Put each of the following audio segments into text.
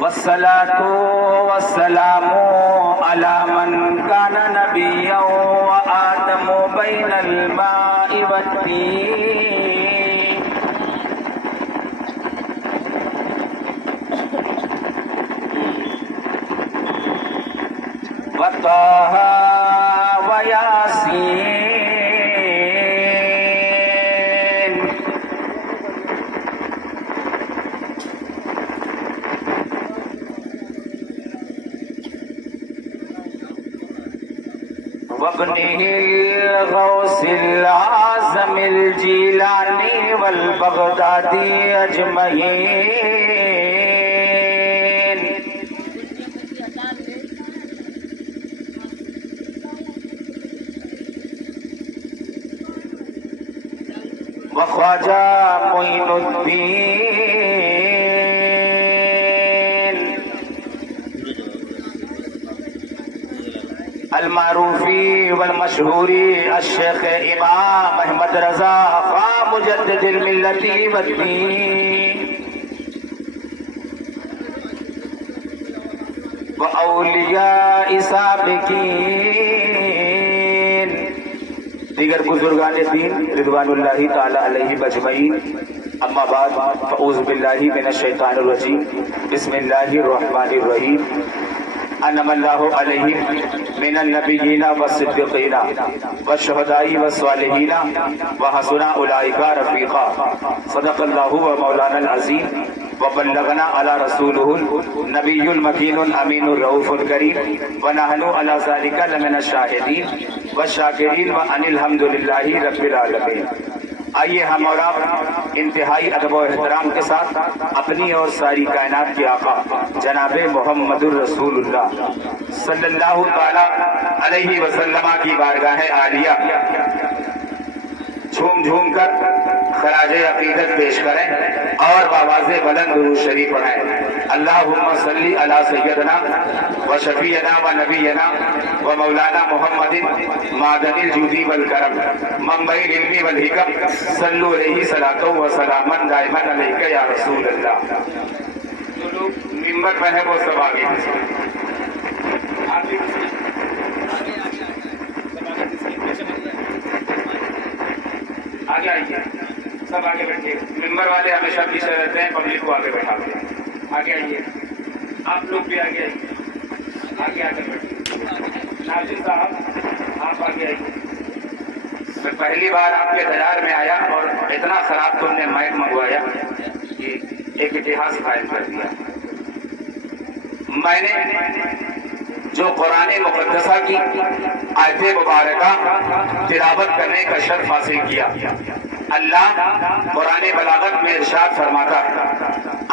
والصلاة والسلام على من كان نبيا وآدم بين الماء والطين وطه وياسين وابنه الغوث العظم الجيلاني والبغدادي أجمعين وخواجہ معین الدین المعروفی والمشہوری الشیخ امام احمد رضا خواہ مجدد الملتی والدین واولیاء سابقین دیگر بزرگان دین رضوان اللہ تعالی علیہ اجمعین اما بعد فاعوذ باللہ من الشیطان الرجیم بسم اللہ الرحمن الرحیم انعم اللہ علیہم من النبیین والصدیقین والشہداء والصالحین وحسن اولئک رفیقا صدق اللہ ومولانا العظیم وبلغنا علی رسولہ النبی المکین الامین الرؤوف الکریم ونحن علی ذلک لمن الشاہدین والشاکرین وان الحمد للہ رب العالمین۔ آئیے ہم اور آپ انتہائی ادب و احترام کے ساتھ اپنی اور ساری کائنات کے آقا جناب محمد الرسول اللہ صلی اللہ تعالی علیہ وسلم کی بارگاہ عالیہ جھوم جھوم کر خراج عقیدت پیش کریں اور بآواز بلند درود شریف پڑھیں۔ اللہم صلی علی سیدنا و شفیعنا و نبینا و مولانا محمد معدن الجود والکرم منبع العلم والحکم صلو علیہ صلاۃ و سلاما دائما علیک یا رسول اللہ۔ جو لوگ ممبر پہ ہیں وہ سب آگے آگے آئیے، سب آگے بیٹھیے۔ ممبر والے ہمیشہ پیچھے رہتے ہیں، پبلک کو آگے بیٹھاتے ہیں۔ آگے آئیے، آپ لوگ بھی آگے آئیے، آگے آگے بیٹھیے۔ ناظر صاحب آپ آگے آئیے۔ میں پہلی بار آپ کے دیار میں آیا اور اتنا خراب تم نے مائک منگوایا کہ ایک اتہاس قائم کر دیا۔ میں نے جو قرآن مقدسہ کی آیت مبارکہ تلاوت کرنے کا شرف حاصل کیا، اللہ قرآن بلاغت میں ارشاد فرماتا ہے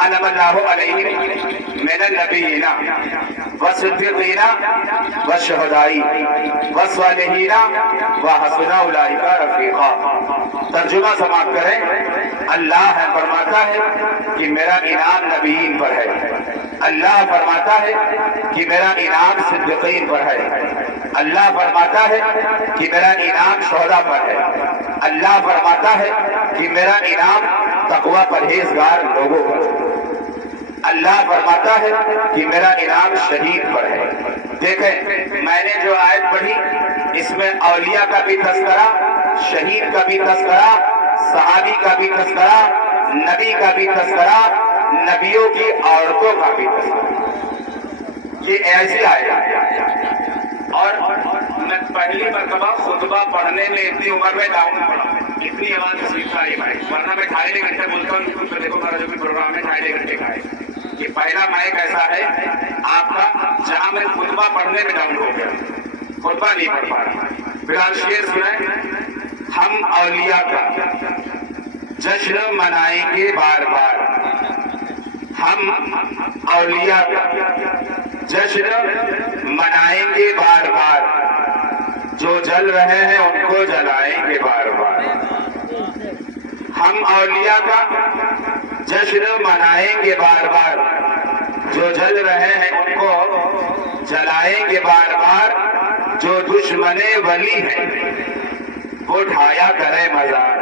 انعم اللہ علیہم من النبیین والصدیقین والشہداء والصالحین وحسن اولئک رفیقا۔ ترجمہ سماعت کریں، اللہ فرماتا ہے کہ میرا انعام نبیین پر ہے، اللہ فرماتا ہے کہ میرا انعام صدیقین پر ہے، اللہ فرماتا ہے کہ میرا انعام شہداء پر ہے، اللہ فرماتا ہے کہ میرا انعام تقوی پرہیزگار لوگوں پر، اللہ فرماتا ہے کہ میرا انعام شہید پر ہے۔ دیکھیں میں نے جو آیت پڑھی اس میں اولیاء کا بھی تذکرہ، شہید کا بھی تذکرہ، صحابی کا بھی تذکرہ، نبی کا بھی تذکرہ، نبیوں کی عورتوں کا بھی تذکرہ، یہ ایسی آیت۔ اور میں پہلی مرتبہ خطبہ پڑھنے میں اتنی عمر میں ڈاؤن پڑا، اتنی آواز نصیب کا آئی بھائی، ورنہ میں 2.5 گھنٹے بولتا ہوں، تو دیکھو میرا جو بھی پروگرام ہے 2.5 گھنٹے کا ہے۔ یہ پہلا مائک ایسا ہے آپ کا جہاں میں خطبہ پڑھنے میں ڈاؤن ہو گیا، خطبہ نہیں پڑھ پا رہا۔ فلحال شعر سنیں، ہم اولیاء کا جشن منائیں گے بار بار، ہم اولیاء کا جشن منائیں گے بار بار، جو جل رہے ہیں ان کو جلائیں گے بار بار۔ ہم اولیاء کا جشن منائیں گے بار بار، جو جل رہے ہیں ان کو جلائیں گے بار بار۔ جو دشمن ولی ہے وہ ڈھایا کرے مزار،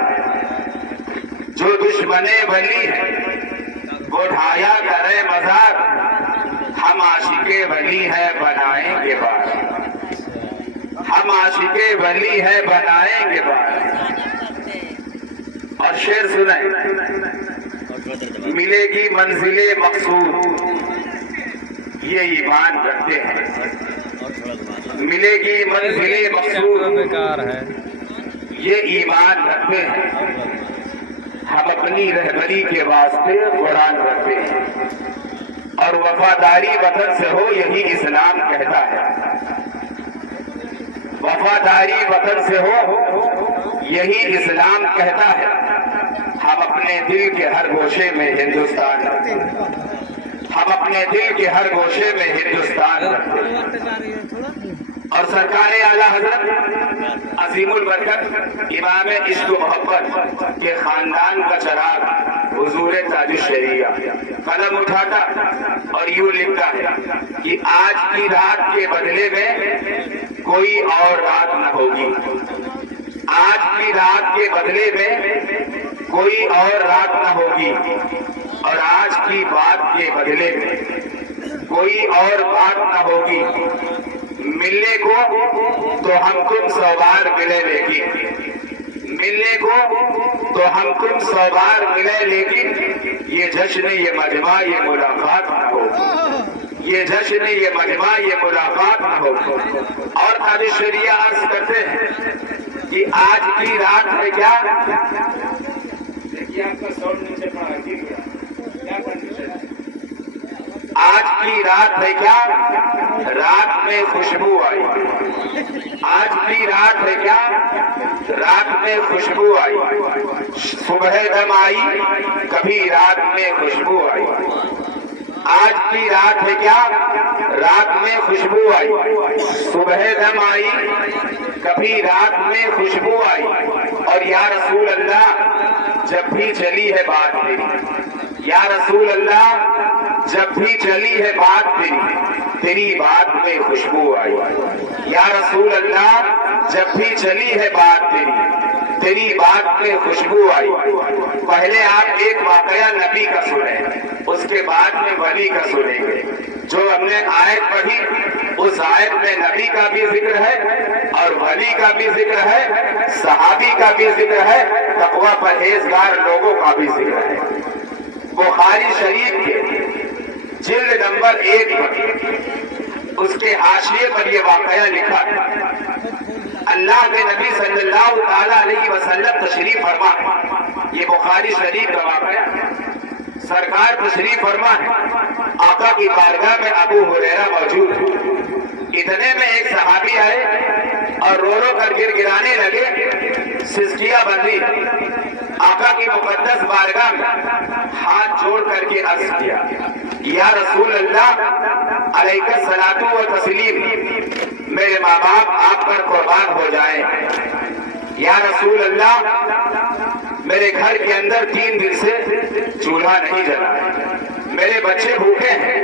جو دشمن ولی ہے وہ ڈھایا کرے مزار، ہم عاشق ولی ہیں بنائیں گے بار، ہم عاشق ولی ہیں بنائیں گے بار۔ اور شعر سنیں، ملے گی منزل مقصود یہ ایمان رکھتے ہیں، ملے گی منزل مقصود یہ ایمان رکھتے ہیں، ہم اپنی رہبری کے واسطے قرآن رکھتے ہیں، اور وفاداری وطن سے ہو یہی اسلام کہتا ہے، وفاداری وطن سے ہو یہی اسلام کہتا ہے۔ ہم اپنے دل کے ہر گوشے میں ہندوستان رکھتے ہیں، ہم اپنے دل کے ہر گوشے میں ہندوستان رکھتے ہیں۔ اور سرکار اعلیٰ حضرت عظیم البرکت امام عشق و محبت کے خاندان کا چراغ حضور تاج الشریعہ قلم اٹھاتا اور یوں لکھتا ہے کہ آج کی رات کے بدلے میں کوئی اور رات نہ ہوگی، آج کی رات کے بدلے میں کوئی اور رات نہ ہوگی، اور آج کی بات کے بدلے میں کوئی اور بات نہ ہوگی، ملنے کو تو ہم تم 100 بار ملے لیکن، ملنے کو تو ہم تم 100 بار ملے لیکن یہ جشن یہ مجمع یہ ملاقات نہ ہوگی، یہ جشن یہ مجمع یہ ملاقات نہ ہوگی۔ اور تاج الشریعہ عرض کرتے ہیں کہ آج کی رات میں کیا دیکھیے آپ کا ساؤنڈ نیچے پڑا کیا کنڈیشن ہے، آج کی رات میں کیا رات میں خوشبو آئی، آج کی رات میں کیا رات میں خوشبو آئی، صبح دم آئی کبھی رات میں خوشبو آئی، آج کی رات میں کیا رات میں خوشبو آئی، صبح دم آئی کبھی رات میں خوشبو آئی۔ اور یا رسول اللہ جب بھی چلی ہے بات تیری، یا رسول اللہ جب بھی چلی ہے بات تیری بات میں خوشبو آئی، یا رسول اللہ جب بھی چلی ہے بات تیری بات میں خوشبو آئی۔ پہلے آپ ایک واقعہ نبی کا سنیں، اس کے بعد میں ولی کا سنیں گے۔ جو ہم نے آیت پڑھی اس آیت میں نبی کا بھی ذکر ہے اور ولی کا بھی ذکر ہے، صحابی کا بھی ذکر ہے، تقوی پرہیزگار لوگوں کا بھی ذکر ہے۔ بخاری شریف کے جلد نمبر 1 پر اس کے حاشیے پر یہ واقعہ لکھا تھا۔ اللہ کے نبی صلی اللہ تعالی علیہ وسلم تشریف فرما، یہ بخاری شریف کا واقعہ، سرکار تشریف فرما ہے، آقا کی بارگاہ میں ابو ہریرہ موجود ہے۔ اتنے میں ایک صحابی آئے اور رو رو کر گڑگڑانے لگے، سسکیاں بندی، آقا کی مقدس بارگاہ میں ہاتھ جوڑ کر کے عرض کیا، یا رسول اللہ علیہ الصلاۃ والتسلیم، میرے ماں باپ آپ پر قربان ہو جائیں، یا رسول اللہ میرے گھر کے اندر 3 دن سے چولہا نہیں جلا، میرے بچے بھوکے ہیں،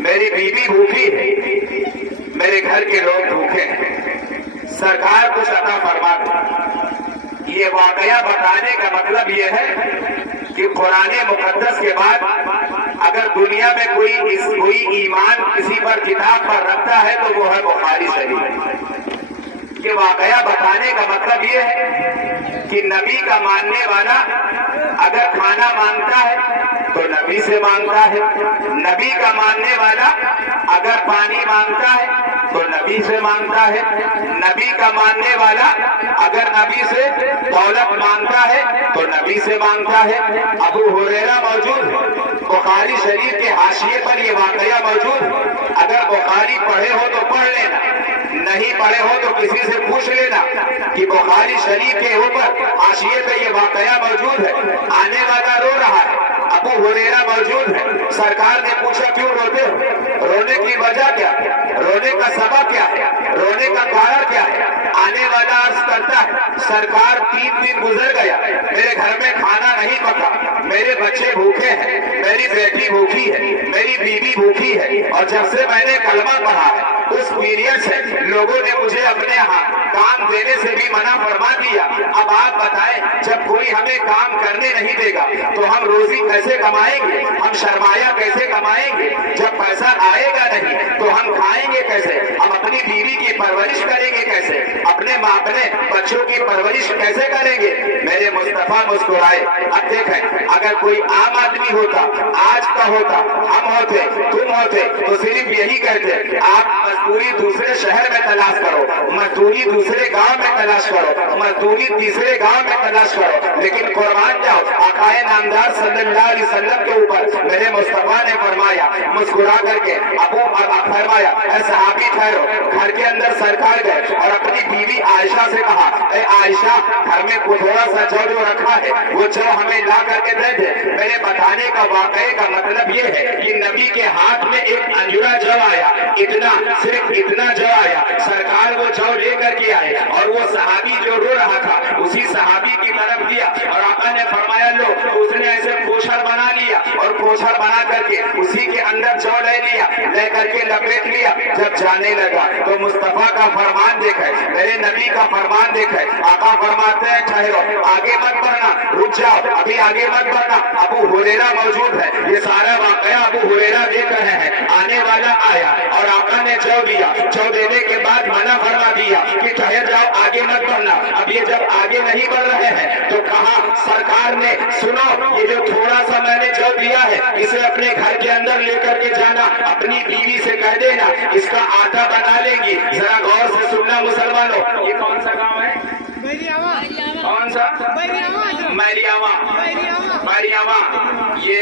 میری بیوی بھوکی ہے، میرے گھر کے لوگ بھوکے ہیں، سرکار کچھ عطا فرما دو۔ یہ واقعہ بتانے کا مطلب یہ ہے کہ قرآن مقدس کے بعد اگر دنیا میں کوئی ایمان کسی پر کتاب پر رکھتا ہے تو وہ ہے بخاری شریف۔ یہ واقعہ بتانے کا مطلب یہ ہے کہ نبی کا ماننے والا اگر کھانا مانگتا ہے تو نبی سے مانگتا ہے، نبی کا ماننے والا اگر پانی مانگتا ہے تو نبی سے مانگتا ہے، نبی کا ماننے والا اگر نبی سے دولت مانگتا ہے تو نبی سے مانگتا ہے۔ ابو ہریرہ موجود ہے، بخاری شریف کے حاشیے پر یہ واقعہ موجود ہے، اگر بخاری پڑھے ہو تو پڑھ لینا، نہیں پڑھے ہو تو کسی سے پوچھ لینا کہ بخاری شریف کے اوپر حاشیے پہ یہ واقعہ موجود ہے، آنے والا رو رہا ہے، ابو ہریرہ موجود ہے، سرکار نے پوچھا کیوں روتے ہو، رونے کی وجہ کیا ہے، رونے کا سبب کیا ہے، رونے کا کارن کیا ہے؟ آنے والا عرض کرتا ہے سرکار 3 دن گزر گیا، میرے گھر میں کھانا نہیں پکا، میرے بچے بھوکے ہیں، میری بیٹی بھوکی ہے، میری بیوی بھوکی ہے، اور جب سے میں نے کلمہ پڑھا ہے उस पीरियड से लोगों ने मुझे अपने यहाँ काम देने से भी मना फरमा दिया। अब आप बताएं, जब कोई हमें काम करने नहीं देगा तो हम रोजी कैसे कमाएंगे, हम सरमाया कैसे कमाएंगे? जब पैसा आएगा नहीं तो हम खाएंगे कैसे, हम अपनी बीवी की परवरिश करेंगे कैसे, अपने बच्चों की परवरिश कैसे करेंगे? मेरे मुस्तफा मुस्कुराए। अब देखें, अगर कोई आम आदमी होता, आज का होता, हम होते, तुम होते, तो सिर्फ यही कहते, आप मजदूरी दूसरे शहर में तलाश करो, मजदूरी दूसरे गांव में तलाश करो, मजदूरी तीसरे गांव में तलाश करो। लेकिन कुर्बान जाओ आकाए नामदार सल्लल्लाहु अलैहि वसल्लम के ऊपर मेरे मुस्तफा ने फरमाया, मुस्कुरा करके फरमाया, सहाबी ठहरो। घर के अंदर सरकार गए और अपनी बीवी आयशा से कहा, ए आयशा, घर में थोड़ा सा जौ जो रखा है वो जौ हमें ला करके दे दे। मेरे बताने का वाकये का मतलब ये है कि नबी के हाथ में एक अंजुरा जौ आया, इतना, सिर्फ इतना जौ आया, सरकार वो जौ लेकर के आए और वो सहाबी जो रो रहा था उसी सहाबी की तरफ दिया और आका ने फरमाया, लो। उसने ऐसे कोशर बना लिया और कोशर बना करके उसी के अंदर जौ ले लिया, ले करके लपेट लिया। जब जाने लगा तो मुस्तफा का फरमान देखे, मेरे नबी का फरमान देखे, आका फरमाते हैं, ठहरो, आगे मत बढ़ना, रुक जाओ, अभी आगे मत बढ़ना। अबू हुरैरा मौजूद है, ये सारा वाकया अबू हुरैरा देख रहे हैं। आने वाला आया और आका ने जौ दिया, जौ देने के बाद मना फरमा दिया कि ठहर जाओ, आगे मत बढ़ना। अब ये जब आगे नहीं बढ़ रहे हैं तो कहा सरकार ने, सुनो, ये जो थोड़ा सा मैंने जौ दिया है इसे अपने घर के अंदर लेकर के जाना, अपनी बीवी से कह देना इसका आटा बना लेंगी। जरा गौर से सुनना मुसलमानों, ये कौन सा गांव है? कौन सा? मैरियावा। ये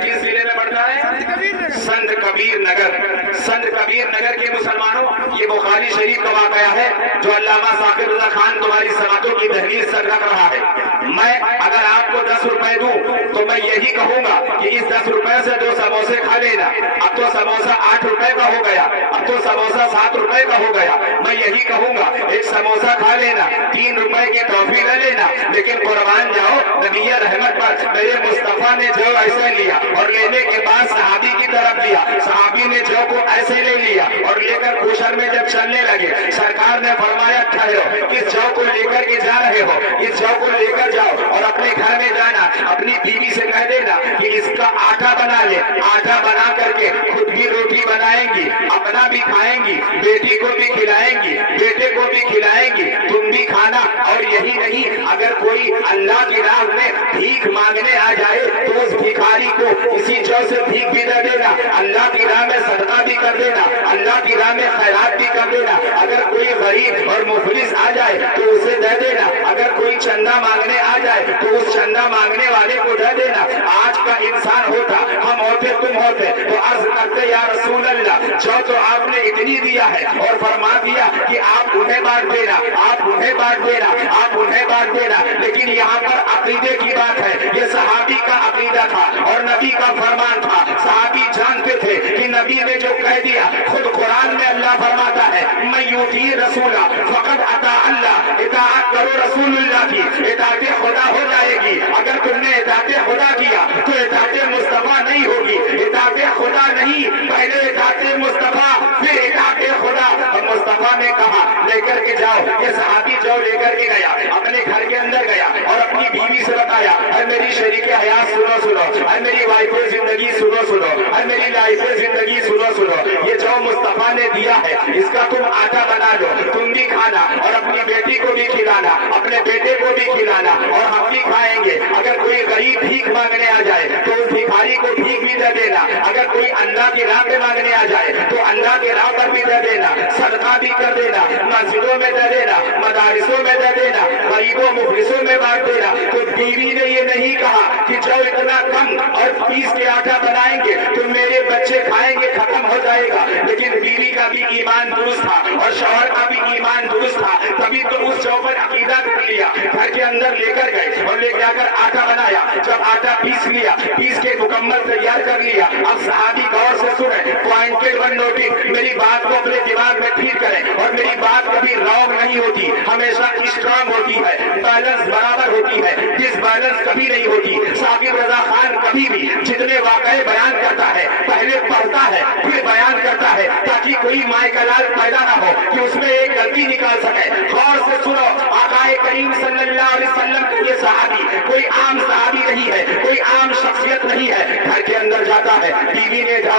किस जिले में पड़ता है? संत कबीर नगर। संत कबीर नगर के मुसलमानों, ये बुखारी शरीफ का वाकया है जो अल्लामा साकिर उल्लाह खान तुम्हारी समातों की दहलीज से रख रहा है। मैं अगर आपको 10 रुपए दूं तो मैं यही कहूंगा कि इस 10 रुपए से 2 समोसे खा लेना। अब तो समोसा 8 रुपए का हो गया, अब तो समोसा 7 रुपए का हो गया। मैं यही कहूंगा एक समोसा खा लेना, 3 रुपए की टॉफी ले लेना। लेकिन कुर्बान जाओ नबी रहमत पर मेरे मुस्तफा ने जो ऐसे लिया और लेने के बाद सहाबी की तरफ दिया, सहाबी ने जो को ऐसे ले लिया और लेकर कोशर में जब चलने लगे, सरकार ने फरमाया, ठहरो, इस जौ को लेकर के जा रहे हो, इस जौ को लेकर जाओ और अपने घर में जाना, अपनी बीवी से कह देना कि इसका आटा बना ले। आटा बना करके खुद भी रोटी बनाएंगी, अपना भी खाएंगी, बेटी को भी खिलाएंगी, बेटे को भी खिलाएंगी, तुम भी खाना। और यही नहीं, अगर कोई अल्लाह की राह में भीख मांगने आ जाए तो उस भिखारी को इसी जौ से भीख भी दे देना, अल्लाह की राह में सदका भी कर देना, अल्लाह की राह में खैरात भी कर देना। अगर कोई गरीब और मुफलिस आ जाए तो उसे दे देना, अगर कोई चंदा मांगने आ जाए तो उस चंदा मांगने वाले को दे देना। आज का इंसान होता, हम होते, तुम होते तो अर्ज करते, या रसूल अल्लाह, जौ तो आपने इतनी दिया है और फरमा दिया कि आप उन्हें बांट देना, आप उन्हें बांट देना, आप उन्हें बांट देना। लेकिन यहाँ पर अकीदे की बात है, ये सहाबी का अकीदा था और नबी का फरमान था। सहाबी जानते थे कि नबी ने जो कह दिया, खुद कुरान में अल्लाह फरमाता है, मैं यूती रसूला फकत अता अल्लाह, इताअत करो रसूलुल्लाह की, इताअत खुदा हो जाएगी। अगर तुमने इताअत खुदा किया तो इताअत मुस्तफा नहीं होगी, इताअत खुदा नहीं, पहले इताअत मुस्तफा फिर इताअत खुदा। और मुस्तफा ने कहा लेकर के जाओ, ये सहाबी जौ लेकर के गया, अपने घर के अंदर गया और अपनी बीवी से बताया, अरे मेरी शरीक हयात सुनो सुनो, अरे मेरी वाइफ जिंदगी सुनो सुनो, अरे मेरी लाइफ जिंदगी सुनो सुनो, ये जो मुस्तफा ने दिया है इसका तुम आटा बना लो, तुम भी खाना और अपनी बेटी को भी खिलाना, अपने बेटे को भी खिलाना और हम भी खाएंगे। अगर कोई गरीब भीख मांगने आ जाए तो उस भिखारी को भीख भी दे देना, अगर कोई अल्लाह की राह पे मांगने आ जाए तो अल्लाह की राह पर भी दे देना, सदका भी कर देना, मस्जिदों में दे देना, मदारिसों में दे देना, गरीबों मुफलिसों में बांट देना। तो बीवी ने ये नहीं कहा कि जो इतना कम और पीस के आटा बनाएंगे तो मेरे बच्चे खाएंगे, खत्म हो जाएगा। लेकिन बीवी का भी ईमान दुरुस्त था और शौहर का भी ईमान दुरुस्त था, तभी तो उस जौ पर अकीदा कर लिया, घर के अंदर लेकर गए और लेकर आकर आटा बनाया। जब आटा पीस लिया, पीस के मुकम्मल तैयार कर लिया। अब सहाबी गौर से सुने, पॉइंटेड वन नोटिंग, मेरी बात को अपने दिमाग में फीड करें और मेरी बात कभी रॉन्ग नहीं होती, हमेशा स्ट्रांग होती है, बैलेंस बराबर होती है, डिसबैलेंस कभी नहीं होती। साकिब रजा खान कभी भी जितने वाकये बयान करता है पहले पढ़ता है फिर बयान करता है, ताकि ताकि कोई माए का लाल पैदा ना हो कि उसमें एक गलती निकाल सके। गौर से सुनो, आकाए करीम सल्लल्लाहु अलैहि वसल्लम के ये सहाबी कोई आम सहाबी नहीं है, कोई आम शख्सियत नहीं है। घर के अंदर जाता है, बीवी ने जौ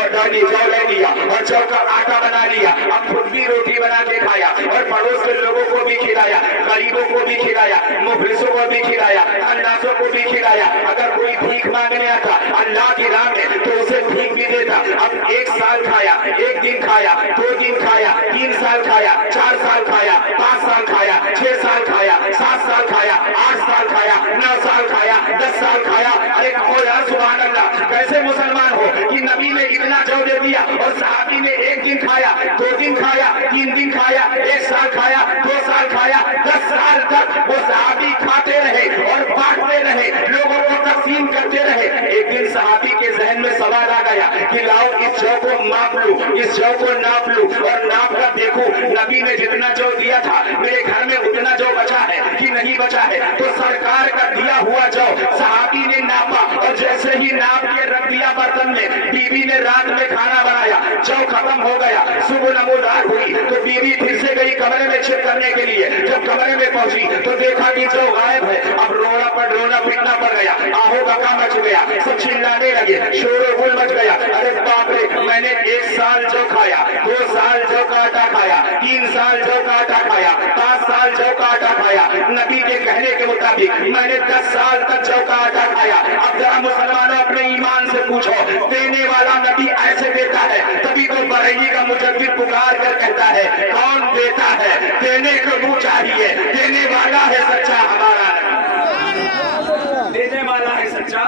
ले लिया और जौ का आटा बना लिया, अब खुद भी रोटी बना के खाया और पड़ोस के लोगों को भी खिलाया, गरीबों को भी खिलाया, मुफलिसों को भी खिलाया, अन्नासों को भी खिलाया। अगर कोई भीख मांगने आता अल्लाह की राह में तो उसे भीख भी देता। अब 1 साल खाया, 1 दिन खाया, 2 दिन खाया, 3 साल खाया, 4 साल खाया, 5 साल खाया, 6 साल खाया, 7 साल खाया, 8 साल खाया, 9 साल खाया, 10 साल खाया। अरे कहो यार सुभान अल्लाह, कैसे मुसलमान हो कि नबी ने इतना जौ दे दिया और सहाबी ने 1 दिन खाया, 2 दिन खाया, 3 दिन खाया, 1 साल खाया, 2 साल खाया, 10 साल तक वो सहाबी खाते रहे और बांटते रहे, लोगों को तकसीम करते रहे। एक दिन सहाबी के जहन में सवाल आ गया कि लाओ इस जौ को माप लूं, इस जौ को नाप लूं और नाप कर देखूं नबी ने जितना जौ दिया था मेरे घर में उतना जौ बचा है कि नहीं बचा है। तो सरकार का दिया हुआ जौ सहाबी ने नापा और जैसे ही नाप के रख दिया बर्तन में, बीवी ने रात में खाना बनाया, जौ खत्म हो गया। सुबह नमोदार हुई तो बीवी फिर से गई कमरे में चेक करने के लिए। जब कमरे में पहुंची तो देखा कि जौ गायब है। अब रोना पिटना पड़ गया, आहो गका मच गया, सब चिल्लाने लगे, शोर गुल मच गया। अरे बाप रे, मैंने 1 साल जौ खाया, 2 साल जौ का आटा खाया, 3 साल जौ का आटा खाया, 5 साल जौ का आटा खाया। नबी के कहने के मुताबिक मैंने 10 साल तक जौ का आटा खाया। अब जरा मुसलमानों अपने ईमान से पूछो, देने वाला नबी ऐसे देता है तभी तो बरेली का मुजद्दिद पुकार कर कहता है कौन देता है, देने को मुंह चाहिए, देने वाला है सच्चा हमारा नबी, देने वाला है सच्चा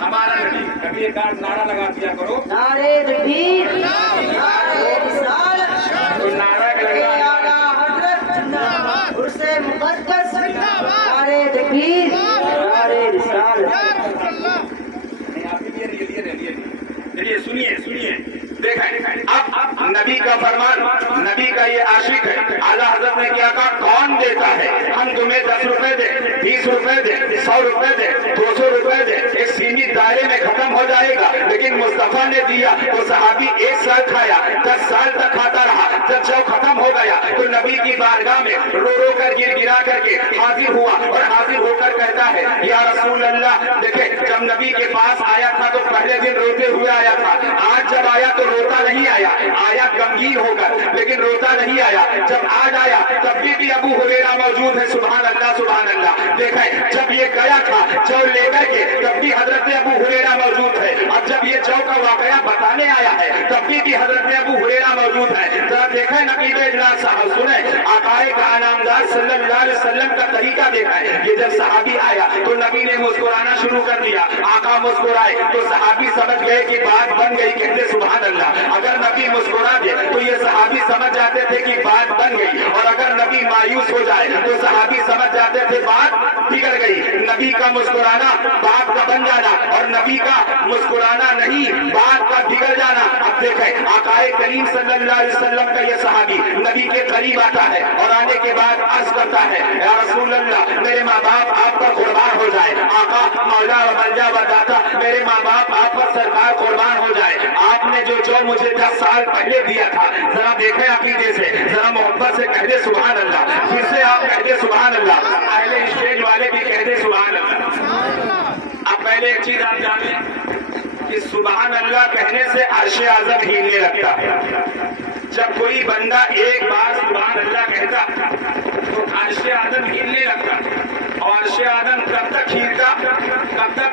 हमारा नबी। कभी एक नारा लगा दिया करो, नारे तकबीर, नारे रिसालत, तो नारा आला हज़रत जिंदाबाद, उर्से मुक़द्दस नारे तकबीर, नारे रिसालत। चलिए सुनिए देखें, अब नबी का फरमान, नबी का ये आशिक है। आला हज़रत ने क्या कहा, कौन देता है? हम तुम्हें 10 रुपए दे, 20 रुपए दे, 100 रुपए दे, 200 रुपए दे, एक सीमित दायरे में खत्म हो जाएगा। लेकिन मुस्तफा ने दिया तो सहाबी 1 साल खाया, 10 साल तक खाता रहा। जब जौ खत्म हो गया तो नबी की बारगाह में रो कर गिरा करके हाजिर हुआ और हाजिर होकर कहता है या रसूल अल्लाह। देखे, जब नबी के पास आया था तो पहले दिन रोते हुए आया था, आज जब आया तो रोता नहीं आया, आया गमगीन होकर, लेकिन रोता नहीं आया। जब आज आया तब भी अबू हुरैरा मौजूद है। सुभान अल्लाह सुभान अल्लाह। देखें, जब ये गया था जौ लेकर के तब भी हजरत अबू हुरैरा मौजूद है। अब जब ये जौ का वाकया बताने आया है तब भी हजरत अबू हुरैरा मौजूद है। जरा देखें नकीब इजलास साहब, सुने आकाए का नामदार सल्लल्लाहु अलैहि वसल्लम का तरीका देखा है। ये जब सहाबी आया तो नबी ने मुस्कुराना शुरू कर दिया, आका मुस्कुराए तो सहाबी समझ गए कि बात बन गई। कहते सुभान अल्लाह। अगर नबी मुस्कुरा दे तो ये सहाबी समझ जाते थे कि बात बन गई, और अगर नबी मायूस हो जाए तो सहाबी समझ जाते थे बात बिगड़ गई। नबी का मुस्कुराना बात का बन जाना और नबी का मुस्कुराना नहीं बात का बिगड़ जाना। अब देखें, आकाए करीम सल्लल्लाहु अलैहि वसल्लम का ये सहाबी नबी के करीब आता है और आने के बाद अर्ज करता है या रसूल अल्लाह, मेरे माँ बाप आप पर कुर्बान हो जाए। आका मौला व मलजा व दाता, मेरे माँ बाप आप पर सरकार कुर्बान हो जाए। आपने जो मुझे 10 साल पहले दिया था, जरा देखें अकीदे से, जरा मोहब्बत से कह दे सुभान अल्लाह। फिर से आप कह दे सुभान अल्लाह, पहले स्टेज वाले भी कह दे सुभान अल्लाह। अब पहले एक चीज आप जाने कि सुभान अल्लाह कहने से अर्श आज़म हिलने लगता है। जब कोई बंदा एक बार सुभान अल्लाह कहता तो अर्श आज़म हिलने लगता। और अर्श आज़म कब तक हिलता, कब तक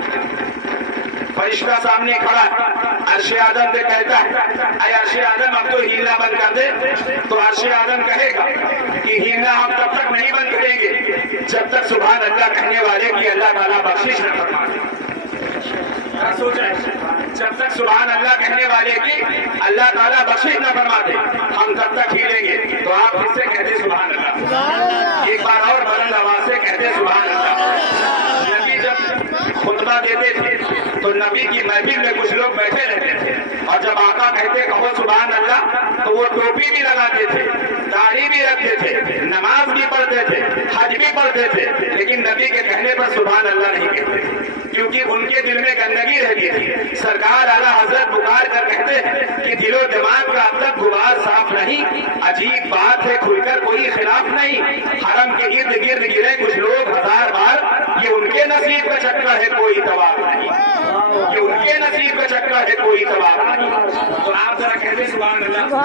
फरिश्ता सामने खड़ा अर्श आज़म से कहता है अरे अर्श आज़म अब तो हिलना बंद कर दे। तो अर्श आज़म कहेगा कि हिलना हम तब तक नहीं बंद करेंगे जब तक सुभान अल्लाह कहने वाले की अल्लाह ताला बख्शिश न फरमा दे। सोचा, जब तक सुभान अल्लाह कहने वाले की अल्लाह ताला बख्शिश न फरमा दे हम तब तक हिलेंगे। तो आप किससे कहते सुभान अल्लाह? एक बार और बुलंद आवाज से कहते सुभान अल्लाह। नबी जब खुतबा देते थे तो नबी की महफिल में कुछ लोग बैठे रहते थे और जब आका کہتے کہو سبحان اللہ تو وہ ٹوپی بھی لگاتے تھے, داڑھی بھی رکھتے تھے, نماز بھی پڑھتے تھے, حج بھی پڑھتے تھے, لیکن نبی کے کہنے پر سبحان اللہ نہیں کہتے تھے, کیونکہ ان کے دل میں گندگی رہتی تھی. سرکار اعلیٰ حضرت پکار کر کہتے ہیں کہ دل و دماغ کا اب تک غبار صاف نہیں. عجیب بات ہے, کھل کر کوئی خلاف نہیں. حرم کے ارد گرد گرے کچھ لوگ ہزار بار, یہ ان کے نصیب کا چکر ہے, کوئی طواف نہیں. یہ ان کے نصیب کا چکر ہے, کوئی طواف نہیں. تو آپ ذرا کہتے سبحان اللہ.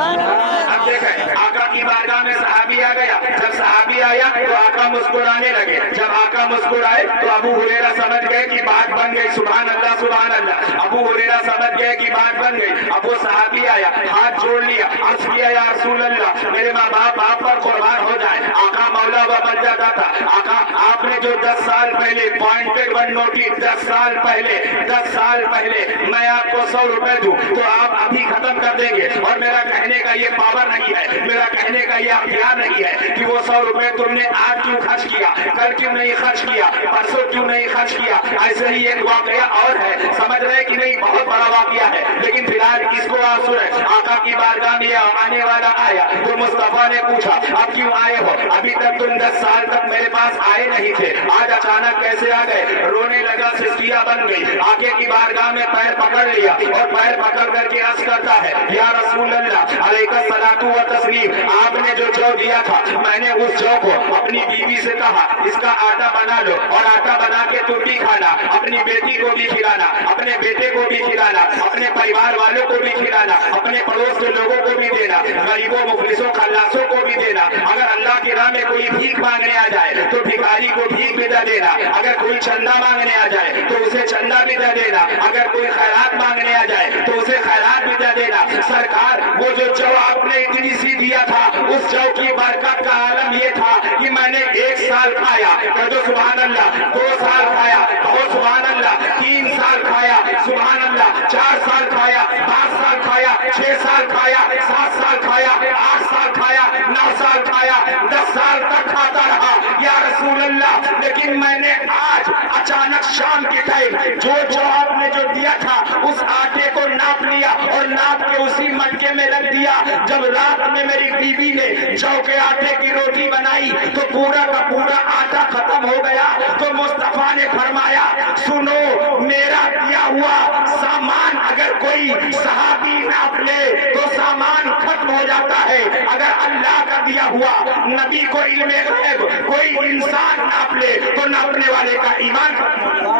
اب دیکھیں آقا کی بارگاہ میں صحابی آ گیا. جب صحابی آیا تو آقا مسکرانے لگے. جب آقا مسکرائے تو ابو ہریرہ سمجھ گئے کہ بات بن گئی. سبحان اللہ سبحان اللہ. ابو ہریرہ سمجھ گئے کہ بات بن گئی. اب وہ صحابی آیا, ہاتھ جوڑ لیا, عرض کیا یا رسول اللہ میرے ماں باپ آپ پر قربان ہو جائیں. آقا مولا و بن جاتا تھا. آقا آپ نے جو 10 سال پہلے پوائنٹڈ ون نوٹس 10 سال پہلے میں آپ کو 100 روپے دوں تو آپ ابھی ختم کر دیں گے. اور میرا کہنے کا یہ پاور نہیں ہے, میرا کہنے کا یہ اختیار نہیں ہے کہ وہ 100 روپے تم نے آج کیوں خرچ کیا, کل کیوں نہیں خرچ کیا, پرسوں کیوں نہیں خرچ کیا. ایسے ہی ایک واقعہ اور ہے, سمجھ رہے کہ نہیں, بہت بڑا واقعہ ہے, لیکن فی الحال اس کو آپ سنیں. آقا کی بارگاہ میں آنے والا آیا تو مصطفیٰ نے پوچھا اب کیوں آئے ہو, ابھی تک تم 10 سال تک میرے پاس آئے نہیں تھے, آج اچانک کیسے آ گئے. رونے لگا, سسکیاں بن گئی. آقے کی بارگاہ میں پیر پکڑ لیا اور پیر پکڑ کر کے عرض کرتا ہے یا رسول اللہ علیہ الصلاۃ و تسلیم, آپ نے جو جو دیا تھا میں نے اس جو کو اپنی بیوی سے کہا اس کا آٹا بنا لو, اور آٹا بنا کے تم بھی کھانا, اپنی بیٹی کو بھی کھلانا, اپنے بیٹے کو بھی کھلانا, اپنے پریوار والوں کو بھی کھلانا, اپنے پڑوس کے لوگوں کو بھی دینا, غریبوں مفلسوں خلاسوں کو بھی دینا. اگر اللہ کی راہ میں کوئی بھیک مانگنے آ جائے تو بھکاری کو بھیک بھی دے دینا, اگر کوئی چندہ مانگنے آ جائے تو اسے چندہ بھی دے دینا, اگر کوئی خیرات مانگنے آ جائے تو اسے خیرات بھی دے دینا. سرکار وہ جو آپ نے اتنی سی دیا تھا اس جو کی برکت کا عالم یہ تھا کہ میں نے 1 سال کھایا, کہہ دو سبحان اللہ, 2 سال کھایا, کہو سبحان اللہ, 3 سال کھایا, سبحان اللہ, 4 سال کھایا, 5 سال کھایا, 6 سال کھایا, 7 سال کھایا, 8 سال کھایا, 9 سال کھایا, 10 سال تک کھاتا رہا یا رسول اللہ. لیکن میں نے آج اچانک شام کے ٹائم جو آپ نے جو دیا تھا اس آٹے کو ناپ لیا اور ناپ کے اسی مٹکے میں رکھ دیا. جب رات میں میری بیوی نے جو کے آٹے کی روٹی بنائی تو پورا کا پورا آٹا ختم ہو گیا. تو مصطفیٰ نے فرمایا سنو, میرا دیا ہوا سامان اگر کوئی صحابی ناپ لے تو سامان ختم ہو جاتا ہے. اگر اللہ کا دیا ہوا نبی کو علم غیب کوئی انسان ناپ لے تو ناپنے والے کا ایمان ختم ہو جاتا.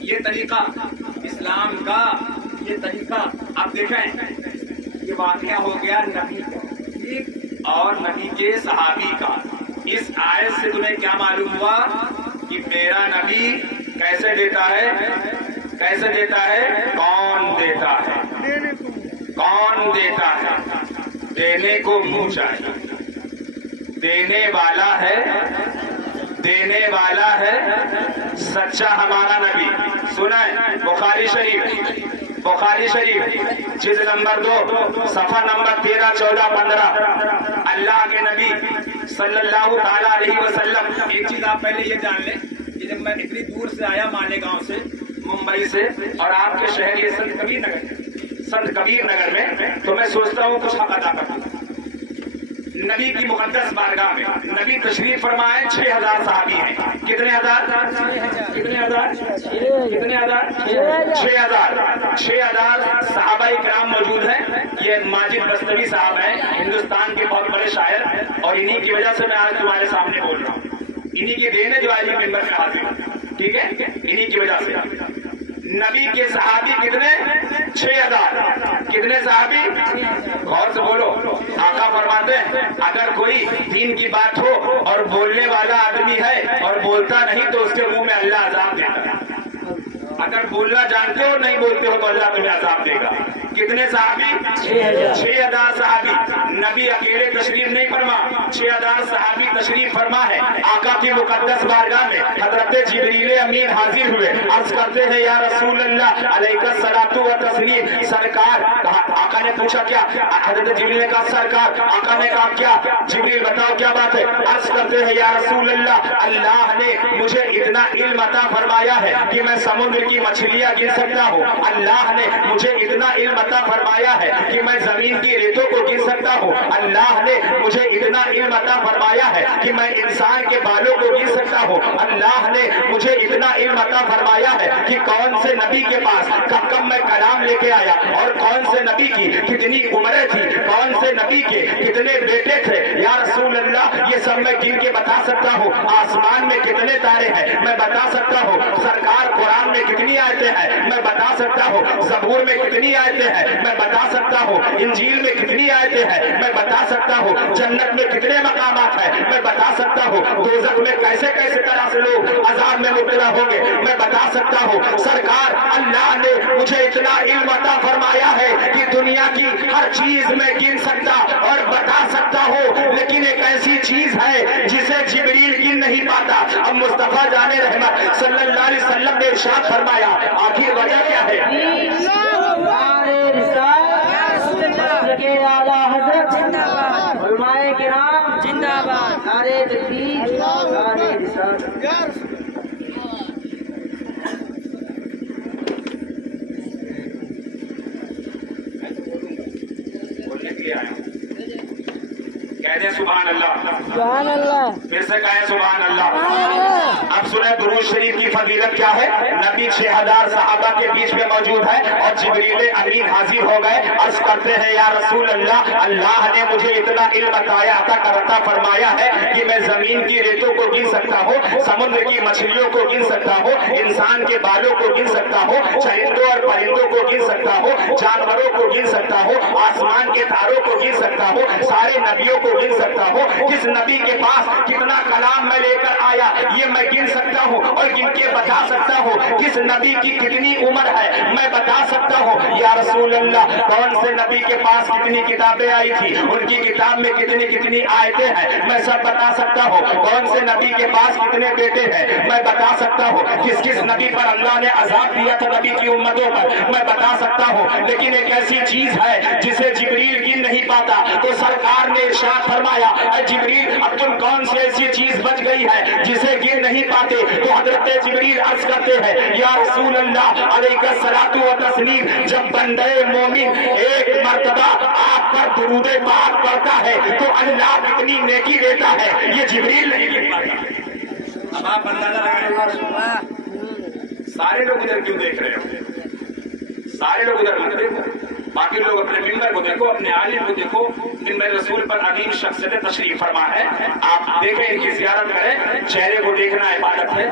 یہ طریقہ اسلام کا, یہ طریقہ آپ دیکھیں یہ واقعہ ہو گیا نبی کا اور نبی کے صحابی کا. اس آیت سے تمہیں کیا معلوم ہوا کہ میرا نبی کیسے دیتا ہے, کیسے دیتا ہے, کون دیتا ہے, کون دیتا ہے. دینے کو منہ چاہیے, دینے والا ہے, دینے والا ہے سچا ہمارا نبی. سنیں بخاری شریف جلد نمبر 2 صفحہ نمبر 13 14 15. اللہ کے نبی صلی اللہ تعالی علیہ وسلم. ایک چیز آپ پہلے یہ جان لیں کہ جب میں اتنی دور سے آیا مالیگاؤں سے, ممبئی سے, اور آپ کے شہر یہ سنت کبیر نگر میں, تو میں سوچتا ہوں کچھ حق ادا کروں. نبی کی مقدس بارگاہ میں نبی تشریف فرمائے, 6000 صحابی ہیں. کتنے ہزار, کتنے ہزار, کتنے ہزار, 6000 صحابہ کرام موجود ہیں. یہ ماجد بستوی صاحب ہیں, ہندوستان کے بہت بڑے شاعر, اور انہی کی وجہ سے میں آج تمہارے سامنے بول رہا ہوں. انہی کی دین ہے جو آج میں ممبر پہ حاضر ہوں, ٹھیک ہے, انہی کی وجہ سے. نبی کے صحابی کتنے, 6000. کتنے صحابی, غور سے بولو. آقا فرماتے ہیں اگر کوئی دین کی بات ہو اور بولنے والا آدمی ہے اور بولتا نہیں تو اس کے منہ میں اللہ عذاب دیتا ہے. اگر بولنا جانتے ہو نہیں بولتے ہو تو اللہ تمہیں عذاب دے گا. कितने सहाबी? 6000 सहाबी। नबी अकेले तशरीफ नहीं फरमा, 6000 सहाबी तशरीफ फरमा है। आका की मुकद्दस बारगाह में हजरत जिब्रील अमीन हाजिर हुए। अर्ज करते हैं या रसूल अल्लाह अलैका सलातु व तस्लीम। सरकार, आका ने पूछा क्या? हजरत जिब्रील ने कहा सरकार। आका ने कहा क्या? जिब्रील बताओ क्या बात है? अर्ज करते हैं या रसूल अल्लाह, अल्लाह ने मुझे इतना इल्म अता फरमाया है कि मैं समुद्र की मछलियां गिन सकता हूँ। अल्लाह ने मुझे इतना इल्म अता फरमाया है कि मैं जमीन की रेतों को गिन सकता हूँ। अल्लाह ने मुझे इतना इल्म अता फरमाया है कि मैं इंसान के बालों को गिन सकता हूँ। अल्लाह ने मुझे इतना इल्म अता फरमाया है कि कौन से नबी के पास कब कब मैं कलाम लेके आया और कौन से नबी की कितनी उम्रें थी, कौन से नबी के कितने बेटे थे। या रसूल अल्लाह, ये सब मैं गिन के बता सकता हूँ। आसमान में कितने तारे हैं मैं बता सकता हूँ। सरकार, कुरान में कितनी आयतें हैं मैं बता सकता हूँ। ज़बूर में कितनी आयतें हैं मैं बता सकता हूँ। इंजील में कितनी आयतें हैं मैं बता सकता हूँ। जन्नत में कितने मकामात हैं मैं बता सकता हूँ। दोज़ख में कैसे कैसे तरह से लोग अज़ाब में मुब्तला होंगे मैं बता सकता हूँ। सरकार, अल्लाह ने मुझे इतना इल्म अता फरमाया है कि दुनिया की हर चीज में गिन सकता और बता सकता हूँ, लेकिन एक ऐसी चीज है जिसे जिब्रील गिन नहीं पाता। अब मुस्तफा जाने रहमत सल्लल्लाहु अलैहि वसल्लम ने इरशाद फरमाया, आखिर वजह क्या है? नारे रिसालत के आला हज़रत उलमाए किराम जिंदाबाद, नारे तकबीर, नारे रिसालत। कहते सुभान अल्लाह, सुभान अल्लाह, फिर से कहें सुभान अल्लाह। अब सुने दुरूद शरीफ की फजीलत क्या है। नबी 6000 सहाबा के बीच में मौजूद है और जिब्रील अमीन हाजिर हो गए। अर्ज करते हैं या रसूल अल्लाह, अल्लाह ने मुझे इतना इल्म अता फरमाया है कि मैं जमीन की रेतों को गिन सकता हूँ, समुद्र की मछलियों को गिन सकता हूँ, इंसान के बालों को गिन सकता हूँ, चरिंदों और परिंदों को गिन सकता हूँ, जानवरों को गिन सकता हूँ, आसमान के तारों को गिन सकता हूँ, सारे नबियों को गिन सकता हूँ। किस नबी के पास कितना कलाम मैं लेकर आया ये मैं गिन सकता हूँ और गिन के बता सकता हूँ। किस नबी की कितनी उम्र है मैं बता सकता हूँ। या रसूल अल्लाह, कौन से नबी के पास कितनी किताबें आई थी, उनकी किताब में कितनी कितनी आयतें हैं मैं सब बता सकता हूँ। कौन से नबी के पास कितने बेटे हैं मैं बता सकता हूँ। किस किस नबी पर अल्लाह ने अजाब दिया था नबी की उम्मतों पर मैं बता सकता हूँ। लेकिन एक ऐसी चीज है जिसे जिब्रील गिन नहीं पाता। तो सरकार ने इरशाद फरमाया, जिब्रील अब तुम कौन सी ऐसी चीज बच गई है जिसे गिन नहीं पाते। तो हजरत जिब्रील अर्ज करते हैं या रसूल अल्लाह अलैका सलातु व तस्लीम, जब बंदे मोमिन एक मर्तबा आप पर दुरूद पाक पढ़ता है तो अल्लाह कितनी नेकी देता है ये जिब्रील नहीं गिन पाता। अब आप अंदाजा लगाएं, सारे लोग उधर क्यों देख रहे हो? सारे लोग उधर मत देखो, बाकी लोग अपने मिंबर को देखो, अपने आलिम को देखो। मिंबर रसूल पर अजीम शख्सियत तशरीफ फरमा है, आप देखें, इनकी ज़ियारत करें। चेहरे को देखना इबादत है,